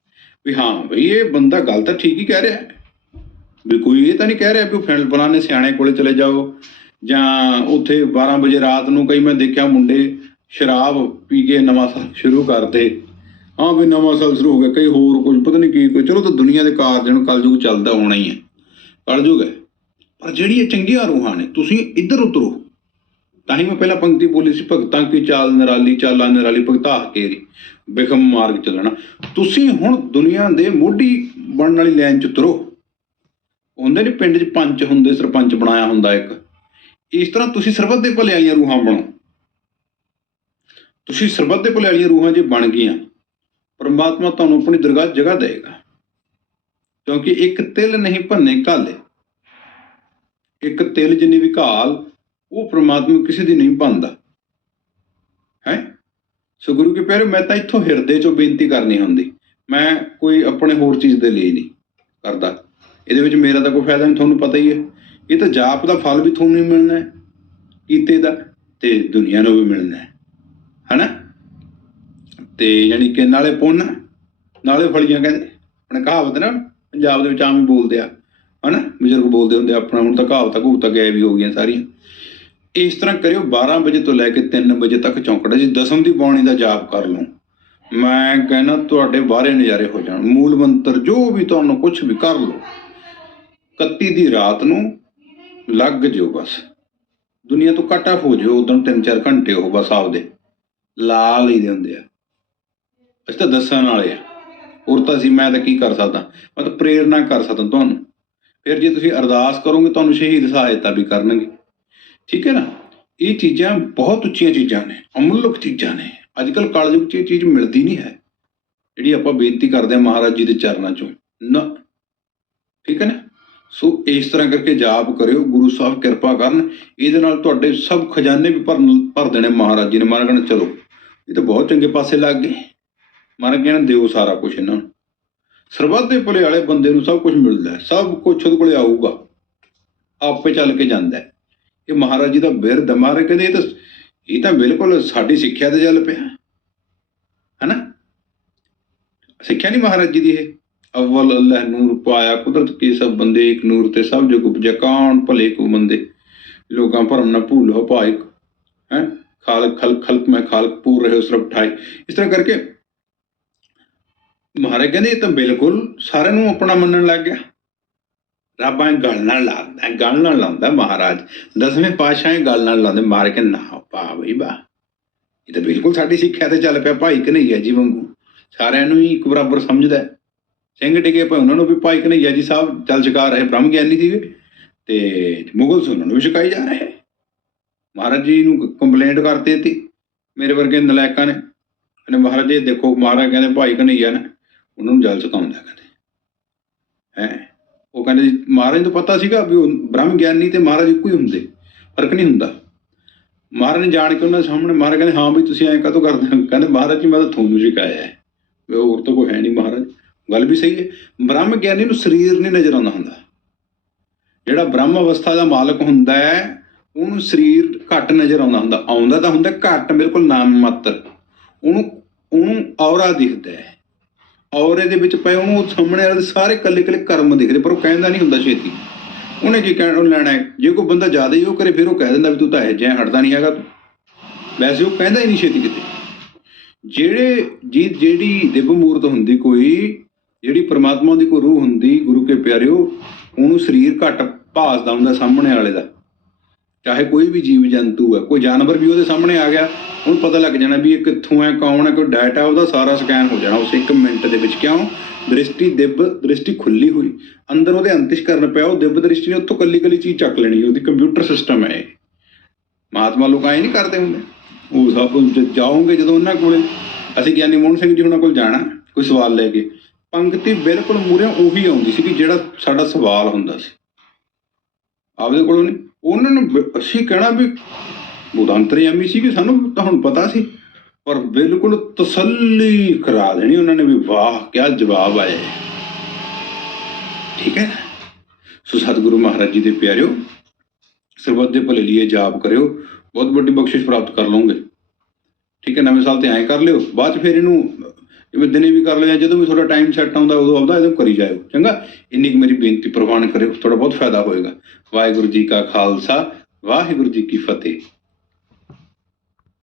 ਵੀ ਹਾਂ ਬਈ, ਇਹ ਬੰਦਾ ਗੱਲ ਤਾਂ ਠੀਕ ਹੀ ਕਹਿ ਰਿਹਾ ਹੈ। ਵੀ ਕੋਈ ਇਹ ਤਾਂ ਨਹੀਂ ਕਹਿ ਰਿਹਾ ਵੀ ਉਹ ਫੈਨਲ ਬਲਾਨੇ ਸਿਆਣੇ ਕੋਲੇ ਚਲੇ ਜਾਓ। ਜਾਂ ਉੱਥੇ 12 ਵਜੇ ਰਾਤ ਨੂੰ ਕਈ ਮੈਂ ਦੇਖਿਆ ਮੁੰਡੇ ਸ਼ਰਾਬ ਪੀ ਕੇ ਨਵਾਂ ਸਾਲ ਸ਼ੁਰੂ ਕਰਦੇ। ਹਾਂ ਵੀ ਨਵਾਂ ਸਾਲ ਸ਼ੁਰੂ ਹੋ ਗਿਆ, ਕਈ ਹੋਰ ਕੁਝ, ਪਤਾ ਨਹੀਂ ਕੀ ਕੋਈ ਚਲੋ ਤਾਂ ਦੁਨੀਆ ਦੇ ਕਾਰਜ ਨੂੰ ਕਲਯੁਗ ਚੱਲਦਾ ਹੋਣਾ ਹੀ ਹੈ। ਕਲਯੁਗ ਹੈ। ਪਰ ਜਿਹੜੀਆਂ ਚੰਗੀਆਂ ਰੂਹਾਂ ਨੇ, ਤੁਸੀਂ ਇੱਧਰ ਉਤਰੋ। ਤਾਂ ਹੀ ਮੈਂ ਪਹਿਲਾਂ ਪੰਕਤੀ ਬੋਲੀ ਸੀ, ਭਗਤਾਂ ਕੀ ਚਾਲ ਨਿਰਾਲੀ, ਚਾਲਾਂ ਨਿਰਾਲੀ, ਭਗਤਾ ਕੇਰੀ ਬਿਖਮ ਮਾਰਗ ਚੱਲਣਾ। ਤੁਸੀਂ ਹੁਣ ਦੁਨੀਆ ਦੇ ਮੋਢੀ ਬਣਨ ਵਾਲੀ ਲਾਈਨ ਚ ਉਤਰੋ। ਹੁੰਦੇ ਨੇ ਪਿੰਡ 'ਚ ਪੰਚ ਹੁੰਦੇ, ਸਰਪੰਚ ਬਣਾਇਆ ਹੁੰਦਾ ਇੱਕ। ਇਸ ਤਰ੍ਹਾਂ ਤੁਸੀਂ ਸਰਬੱਤ ਦੇ ਭਲੇ ਵਾਲੀਆਂ ਰੂਹਾਂ ਬਣੋ। ਤੁਸੀਂ ਸਰਬੱਤ ਦੇ ਭਲੇ ਵਾਲੀਆਂ ਰੂਹਾਂ ਜੇ ਬਣ ਗਈਆਂ, ਪਰਮਾਤਮਾ ਤੁਹਾਨੂੰ ਆਪਣੀ ਦਰਗਾਹ ਜਗ੍ਹਾ ਦੇਗਾ ਕਿਉਂਕਿ ਇੱਕ ਤਿਲ ਨਹੀਂ ਭੰਨੇ ਘਾਲੇ। ਇੱਕ ਤਿਲ ਜਿੰਨੀ ਵੀ ਘਾਲ, ਉਹ ਪਰਮਾਤਮਾ ਕਿਸੇ ਦੀ ਨਹੀਂ ਭੰਦਾ ਹੈ? ਸੋ ਗੁਰੂ ਕੇ ਪਿਆਰੇ, ਮੈਂ ਤਾਂ ਇੱਥੋਂ ਹਿਰਦੇ ਚੋਂ ਬੇਨਤੀ ਕਰਨੀ ਹੁੰਦੀ। ਮੈਂ ਕੋਈ ਆਪਣੇ ਹੋਰ ਚੀਜ਼ ਦੇ ਲਈ ਨਹੀਂ ਕਰਦਾ। ਇਹਦੇ ਵਿੱਚ ਮੇਰਾ ਤਾਂ ਕੋਈ ਫਾਇਦਾ ਨਹੀਂ, ਤੁਹਾਨੂੰ ਪਤਾ ਹੀ ਹੈ। ਇਹ ਤਾਂ ਜਾਪ ਦਾ ਫਲ ਵੀ ਤੁਹਾਨੂੰ ਮਿਲਣਾ ਹੈ, ਕੀਤੇ ਦਾ ਤੇ ਦੁਨੀਆ ਨੂੰ ਵੀ ਮਿਲਣਾ ਹੈ, ਹਨਾ? ਤੇ ਯਾਨੀ ਕਿ ਨਾਲੇ ਪੁੰਨ, ਨਾਲੇ ਫਲੀਆਂ ਕਹਿੰਦੇ, ਆਪਣੇ ਕਹਾਵਤ ਨਾ ਪੰਜਾਬ ਦੇ ਵਿੱਚ ਆਮ ਹੀ ਬੋਲਦੇ ਆ, ਹਨਾ? ਬਜ਼ੁਰਗ ਬੋਲਦੇ ਹੁੰਦੇ ਆਪਣਾ ਹੁਣ ਤਾਂ ਕਹਾਵਤਾਂ ਕਹੂਤਾਂ ਗਾਇਬ ਹੀ ਹੋ ਗਈਆਂ ਸਾਰੀਆਂ। ਇਸ ਤਰ੍ਹਾਂ ਕਰਿਓ 12 ਵਜੇ ਤੋਂ ਲੈ ਕੇ 3 ਵਜੇ ਤੱਕ ਚੌਂਕੜਾ ਜੀ ਦਸਮ ਦੀ ਬਾਣੀ ਦਾ ਜਾਪ ਕਰ ਲਓ। ਮੈਂ ਕਹਿੰਦਾ ਤੁਹਾਡੇ ਬਾਹਰੇ ਨਜ਼ਾਰੇ ਹੋ ਜਾਣ। ਮੂਲ ਮੰਤਰ ਜੋ ਵੀ ਤੁਹਾਨੂੰ ਕੁਝ ਵੀ ਕਰ ਲਓ 31 ਦੀ ਰਾਤ ਨੂੰ ਲੱਗ ਜਿਓ ਬਸ। ਦੁਨੀਆ ਤੋਂ ਕੱਟ ਆਫ ਹੋ ਜਿਓ, ਉਦੋਂ 3-4 ਘੰਟੇ ਹੋ ਬਸ ਆਪਦੇ। ਲਾ ਲਈਦੇ ਹੁੰਦੇ ਆ। ਅਸੀਂ ਤਾਂ ਦੱਸਣ ਵਾਲੇ ਆ। ਹੋਰ ਤਾਂ ਅਸੀਂ ਮੈਂ ਤਾਂ ਕੀ ਕਰ ਸਕਦਾ? ਮੈਂ ਤਾਂ ਪ੍ਰੇਰਨਾ ਕਰ ਸਕਦਾ ਤੁਹਾਨੂੰ। ਫਿਰ ਜੇ ਤੁਸੀਂ ਅਰਦਾਸ ਕਰੋਗੇ, ਤੁਹਾਨੂੰ ਸ਼ਹੀਦ ਸਹਾਇਤਾ ਵੀ ਕਰਨਗੇ। ਠੀਕ ਹੈ ਨਾ? ਇਹ ਚੀਜ਼ਾਂ ਬਹੁਤ ਉੱਚੀਆਂ ਚੀਜ਼ਾਂ ਨੇ, ਅਮੁੱਲਕ ਚੀਜ਼ਾਂ ਨੇ। ਅੱਜ ਕੱਲ ਕਾਲਜ ਵਿੱਚ ਇਹ ਚੀਜ਼ ਮਿਲਦੀ ਨਹੀਂ ਹੈ। ਜਿਹੜੀ ਆਪਾਂ ਬੇਨਤੀ ਕਰਦੇ ਹਾਂ ਮਹਾਰਾਜ ਜੀ ਦੇ ਚਰਨਾਂ 'ਚੋਂ। ਨਾ। ਠੀਕ ਹੈ ਨਾ? ਸੋ ਇਸ ਤਰ੍ਹਾਂ ਕਰਕੇ ਜਾਪ ਕਰਿਓ, ਗੁਰੂ ਸਾਹਿਬ ਕਿਰਪਾ ਕਰਨ, ਇਹਦੇ ਨਾਲ ਤੁਹਾਡੇ ਸਭ ਖਜ਼ਾਨੇ ਵੀ ਭਰਨ, ਭਰ ਦੇਣੇ ਮਹਾਰਾਜ ਜੀ ਨੇ। ਮਹਾਰਾਜ ਕਹਿਣਾ ਚਲੋ, ਇਹ ਤਾਂ ਬਹੁਤ ਚੰਗੇ ਪਾਸੇ ਲੱਗ ਗਏ। ਮਹਾਰਾਜ ਕਹਿੰਦੇ, ਦਿਓ ਸਾਰਾ ਕੁਝ ਇਹਨਾਂ ਨੂੰ। ਸਰਬੱਤ ਦੇ ਭਲੇ ਵਾਲੇ ਬੰਦੇ ਨੂੰ ਸਭ ਕੁਝ ਮਿਲਦਾ ਹੈ। ਸਭ ਕੁਝ ਉਹਦੇ ਕੋਲੇ ਆਊਗਾ। ਆਪੇ ਚੱਲ ਕੇ ਜਾਂਦਾ ਇਹ ਮਹਾਰਾਜ ਜੀ ਦਾ ਬਿਰਧ ਹੈ। ਮਹਾਰਾਜ ਕਹਿੰਦੇ, ਇਹ ਤਾਂ ਇਹ ਤਾਂ ਬਿਲਕੁਲ ਸਾਡੀ ਸਿੱਖਿਆ ਤੇ ਚੱਲ ਪਿਆ। ਹੈਨਾ? ਸਿੱਖਿਆ ਨਹੀਂ ਮਹਾਰਾਜ ਜੀ ਦੀ ਇਹ? ਅਵਲ ਅੱਲਾਹ ਨੂਰ ਪਾਇਆ ਕੁਦਰਤ ਕੇ ਸਭ ਬੰਦੇ ਇੱਕ ਨੂਰ ਤੇ ਸਭ ਜਗ ਉਪਜੈ ਕਾਣ ਭਲੇ ਕੋ ਮੰਦੇ? ਲੋਕਾਂ ਭਰਮ ਨਾ ਭੂਲੋ ਭਾਈ ਹੈ? ਖਾਲਕ ਖਲਕ ਖਲਕ ਮੈਂ ਖਾਲਕ ਪੂਰ ਰਹੇ ਸਰਬ ਠਾਈ। ਇਸ ਤਰ੍ਹਾਂ ਕਰਕੇ ਮਹਾਰਾਜ ਕਹਿੰਦੇ ਇਹ ਤਾਂ ਬਿਲਕੁਲ ਸਾਰਿਆਂ ਨੂੰ ਆਪਣਾ ਮੰਨਣ ਲੱਗ ਗਿਆ। ਰੱਬ ਐ ਗੱਲ ਨਾਲ ਲਾਉਂਦਾ ਹੈ, ਗੱਲ ਨਾਲ ਲਾਉਂਦਾ ਮਹਾਰਾਜ। ਦਸਵੇਂ ਪਾਤਸ਼ਾਹ ਇਹ ਗੱਲ ਨਾਲ ਲਾਉਂਦੇ ਮਾਰ ਕੇ ਨਾ ਪਾ ਬਈ ਬਾ। ਇਹ ਤਾਂ ਬਿਲਕੁਲ ਸਾਡੀ ਸਿੱਖਿਆ ਤੇ ਚੱਲ ਪਿਆ ਭਾਈ ਕਨਈਆ ਜੀ ਵਾਂਗੂ? ਸਾਰਿਆਂ ਨੂੰ ਹੀ ਇੱਕ ਬਰਾਬਰ ਸਮਝਦਾ ਸਿੰਘ ਟਿਕੇ ਪਏ, ਉਹਨਾਂ ਨੂੰ ਵੀ ਭਾਈ ਕਨਈਆ ਜੀ ਸਾਹਿਬ ਚੱਲ ਛਕਾ ਰਹੇ, ਬ੍ਰਹਮ ਗਿਆਨੀ ਸੀਗੇ। ਤੇ ਮੁਗਲ ਸੀ ਉਹਨਾਂ ਨੂੰ ਵੀ ਛਕਾਈ ਜਾ ਰਹੇ। ਮਹਾਰਾਜ ਜੀ ਨੂੰ ਕੰਪਲੇਂਟ ਕਰਤੇ ਤੀ ਮੇਰੇ ਵਰਗੇ ਨਲਾਇਕਾਂ ਨੇ। ਕਹਿੰਦੇ, ਮਹਾਰਾਜ ਜੀ, ਦੇਖੋ, ਮਹਾਰਾਜ ਕਹਿੰਦੇ, ਭਾਈ ਕਨਈਆ ਨੇ, ਉਹਨਾਂ ਨੂੰ ਜਲ ਛਕਾਉਂਦਾ ਕਹਿੰਦੇ। ਹੈ? ਉਹ ਕਹਿੰਦੇ ਜੀ, ਮਹਾਰਾਜ ਨੂੰ ਪਤਾ ਸੀਗਾ ਵੀ ਉਹ ਬ੍ਰਹਮ ਗਿਆਨੀ ਤੇ ਮਹਾਰਾਜ ਇੱਕੋ ਹੀ ਹੁੰਦੇ। ਫ਼ਰਕ ਨਹੀਂ ਹੁੰਦਾ। ਮਹਾਰਾਜ ਨੇ ਜਾਣ ਕੇ ਉਹਨਾਂ ਸਾਹਮਣੇ, ਮਹਾਰਾਜ ਕਹਿੰਦੇ, ਹਾਂ ਵੀ ਤੁਸੀਂ ਐਂ ਕਾਹਤੋਂ ਕਰਦੇ ਹੋ? ਕਹਿੰਦੇ, ਮਹਾਰਾਜ ਜੀ, ਮੈਂ ਤਾਂ ਤੁਹਾਨੂੰ ਛਕਾਇਆ ਹੈ। ਵੀ ਹੋਰ ਤਾਂ ਕੋਈ ਹੈ ਨਹੀਂ ਮਹਾਰਾਜ। ਗੱਲ ਵੀ ਸਹੀ ਹੈ। ਬ੍ਰਹਮ ਗਿਆਨੀ ਨੂੰ ਸਰੀਰ ਨਹੀਂ ਨਜ਼ਰ ਆਉਂਦਾ ਹੁੰਦਾ। ਜਿਹੜਾ ਬ੍ਰਹਮ ਅਵਸਥਾ ਦਾ ਮਾਲਕ ਹੁੰਦਾ ਹੈ, ਉਹਨੂੰ ਸਰੀਰ ਘੱਟ ਨਜ਼ਰ ਆਉਂਦਾ ਹੁੰਦਾ। ਆਉਂਦਾ ਤਾਂ ਹੁੰਦਾ, ਘੱਟ ਬਿਲਕੁਲ ਨਾਮ ਮਾਤਰ ਉਹਨੂੰ ਉਹਨੂੰ ਔਰਾ ਦਿਖਦਾ ਹੈ। ਔਰੇ ਦੇ ਵਿੱਚ ਪਏ ਉਹਨੂੰ ਸਾਹਮਣੇ ਵਾਲੇ ਸਾਰੇ ਕੱਲੇ ਕੱਲੇ ਕਰਮ ਦਿਖਦੇ, ਪਰ ਉਹ ਕਹਿੰਦਾ ਨਹੀਂ ਹੁੰਦਾ ਛੇਤੀ। ਉਹਨੇ ਕੀ ਕਹਿਣਾ ਲੈਣਾ ਜੇ ਕੋਈ ਬੰਦਾ ਜ਼ਿਆਦਾ ਹੀ ਉਹ ਕਰੇ, ਫਿਰ ਉਹ ਕਹਿ ਦਿੰਦਾ ਵੀ ਤੂੰ ਤਾਂ ਇਹ ਜਿਹਾ ਹਟਦਾ ਨਹੀਂ ਹੈਗਾ ਤੂੰ। ਵੈਸੇ ਉਹ ਕਹਿੰਦਾ ਹੀ ਨਹੀਂ ਛੇਤੀ ਕਿਤੇ। ਜਿਹੜੇ, ਜੀ, ਜਿਹੜੀ ਦਿਵ ਮੂਰਤ ਹੁੰਦੀ ਕੋਈ ਜਿਹੜੀ ਪ੍ਰਮਾਤਮਾ ਦੀ ਕੋਈ ਰੂਹ ਹੁੰਦੀ, ਗੁਰੂ ਕੇ ਪਿਆਰਿਓ, ਉਹਨੂੰ ਸਰੀਰ ਘੱਟ ਭਾਸਦਾ ਹੁੰਦਾ ਸਾਹਮਣੇ ਵਾਲੇ ਦਾ। ਚਾਹੇ ਕੋਈ ਵੀ ਜੀਵ ਜੰਤੂ ਹੈ, ਕੋਈ ਜਾਨਵਰ ਵੀ ਉਹਦੇ ਸਾਹਮਣੇ ਆ ਗਿਆ, ਉਹਨੂੰ ਪਤਾ ਲੱਗ ਜਾਣਾ ਵੀ ਇਹ ਕਿੱਥੋਂ ਹੈ, ਕੌਣ ਹੈ, ਕੋਈ ਡਾਟਾ ਉਹਦਾ ਸਾਰਾ ਸਕੈਨ ਹੋ ਜਾਣਾ। ਉਸ ਇੱਕ ਮਿੰਟ ਦੇ ਵਿੱਚ ਕਿਉਂ? ਦ੍ਰਿਸ਼ਟੀ ਦਿਵ ਦ੍ਰਿਸ਼ਟੀ ਖੁੱਲੀ ਹੋਈ। ਅੰਦਰ ਉਹਦੇ ਅੰਤਿਸ਼ ਕਰਨ ਪਿਆ, ਉਹ ਦਿਵ ਦ੍ਰਿਸ਼ਟੀ ਨੇ ਉੱਥੋਂ ਕੱਲੀ ਕੱਲੀ ਚੀਜ਼ ਚੱਕ ਲੈਣੀ ਉਹਦੀ ਕੰਪਿਊਟਰ ਸਿਸਟਮ ਹੈ ਇਹ। ਮਹਾਤਮਾ ਲੋਕ ਐਂ ਨਹੀਂ ਕਰਦੇ ਹੁੰਦੇ। ਉਹ ਸਭ ਜ- ਜਾਓਗੇ ਜਦੋਂ ਉਹਨਾਂ ਕੋਲੇ। ਅਸੀਂ ਗਿਆਨੀ ਮੋਹਨ ਸਿੰਘ ਜੀ ਉਹਨਾਂ ਕੋਲ ਜਾਣਾ, ਕੋਈ ਸਵਾਲ ਲੈ ਕੇ। ਪੰਕਤੀ ਬਿਲਕੁਲ ਮੂਰੇ ਉਹੀ ਆਉਂਦੀ ਸੀ ਕਿ ਜਿਹੜਾ ਸਾਡਾ ਸਵਾਲ ਹੁੰਦਾ ਸੀ। ਆਪਦੇ ਕੋਲੋਂ ਨਹੀਂ, ਉਹਨਾਂ ਨੂੰ ਅਸੀਂ ਕਹਿਣਾ ਵੀ ਉਹ ਸੀ ਕਿ ਸਾਨੂੰ ਤਾਂ ਹੁਣ ਪਤਾ ਸੀ, ਪਰ ਬਿਲਕੁਲ ਤਸੱਲੀ ਕਰਾ ਦੇਣੀ ਉਹਨਾਂ ਨੇ ਵੀ ਵਾਹ, ਕਿਆ ਜਵਾਬ ਆਇਆ ਠੀਕ ਹੈ? ਸੋ ਸਤਿਗੁਰੂ ਮਹਾਰਾਜ ਜੀ ਦੇ ਪਿਆਰਿਓ, ਸਰਬੱਤ ਦੇ ਭਲੇ ਲਈ ਜਾਪ ਕਰਿਓ, ਬਹੁਤ ਵੱਡੀ ਬਖਸ਼ਿਸ਼ ਪ੍ਰਾਪਤ ਕਰ ਲਓਗੇ। ਠੀਕ ਹੈ, ਨਵੇਂ ਸਾਲ ਤੇ ਐਂ ਕਰ ਲਿਓ, ਬਾਅਦ ਚ ਫਿਰ ਇਹਨੂੰ ਜਿਵੇਂ ਦਿਨੇ ਵੀ ਕਰ ਲਿਆ, ਜਦੋਂ ਵੀ ਤੁਹਾਡਾ ਟਾਈਮ ਸੈੱਟ ਆਉਂਦਾ, ਉਦੋਂ ਆਉਂਦਾ ਇਹਨੂੰ ਕਰੀ ਜਾਇਓ। ਚੰਗਾ? ਇੰਨੀ ਕੁ ਮੇਰੀ ਬੇਨਤੀ, ਪ੍ਰਵਾਨ ਕਰਿਓ, ਤੁਹਾਡਾ ਬਹੁਤ ਫਾਇਦਾ ਹੋਏਗਾ। ਵਾਹਿਗੁਰੂ ਜੀ ਕਾ ਖਾਲਸਾ, ਵਾਹਿਗੁਰੂ ਜੀ ਕੀ ਫਤਿਹ।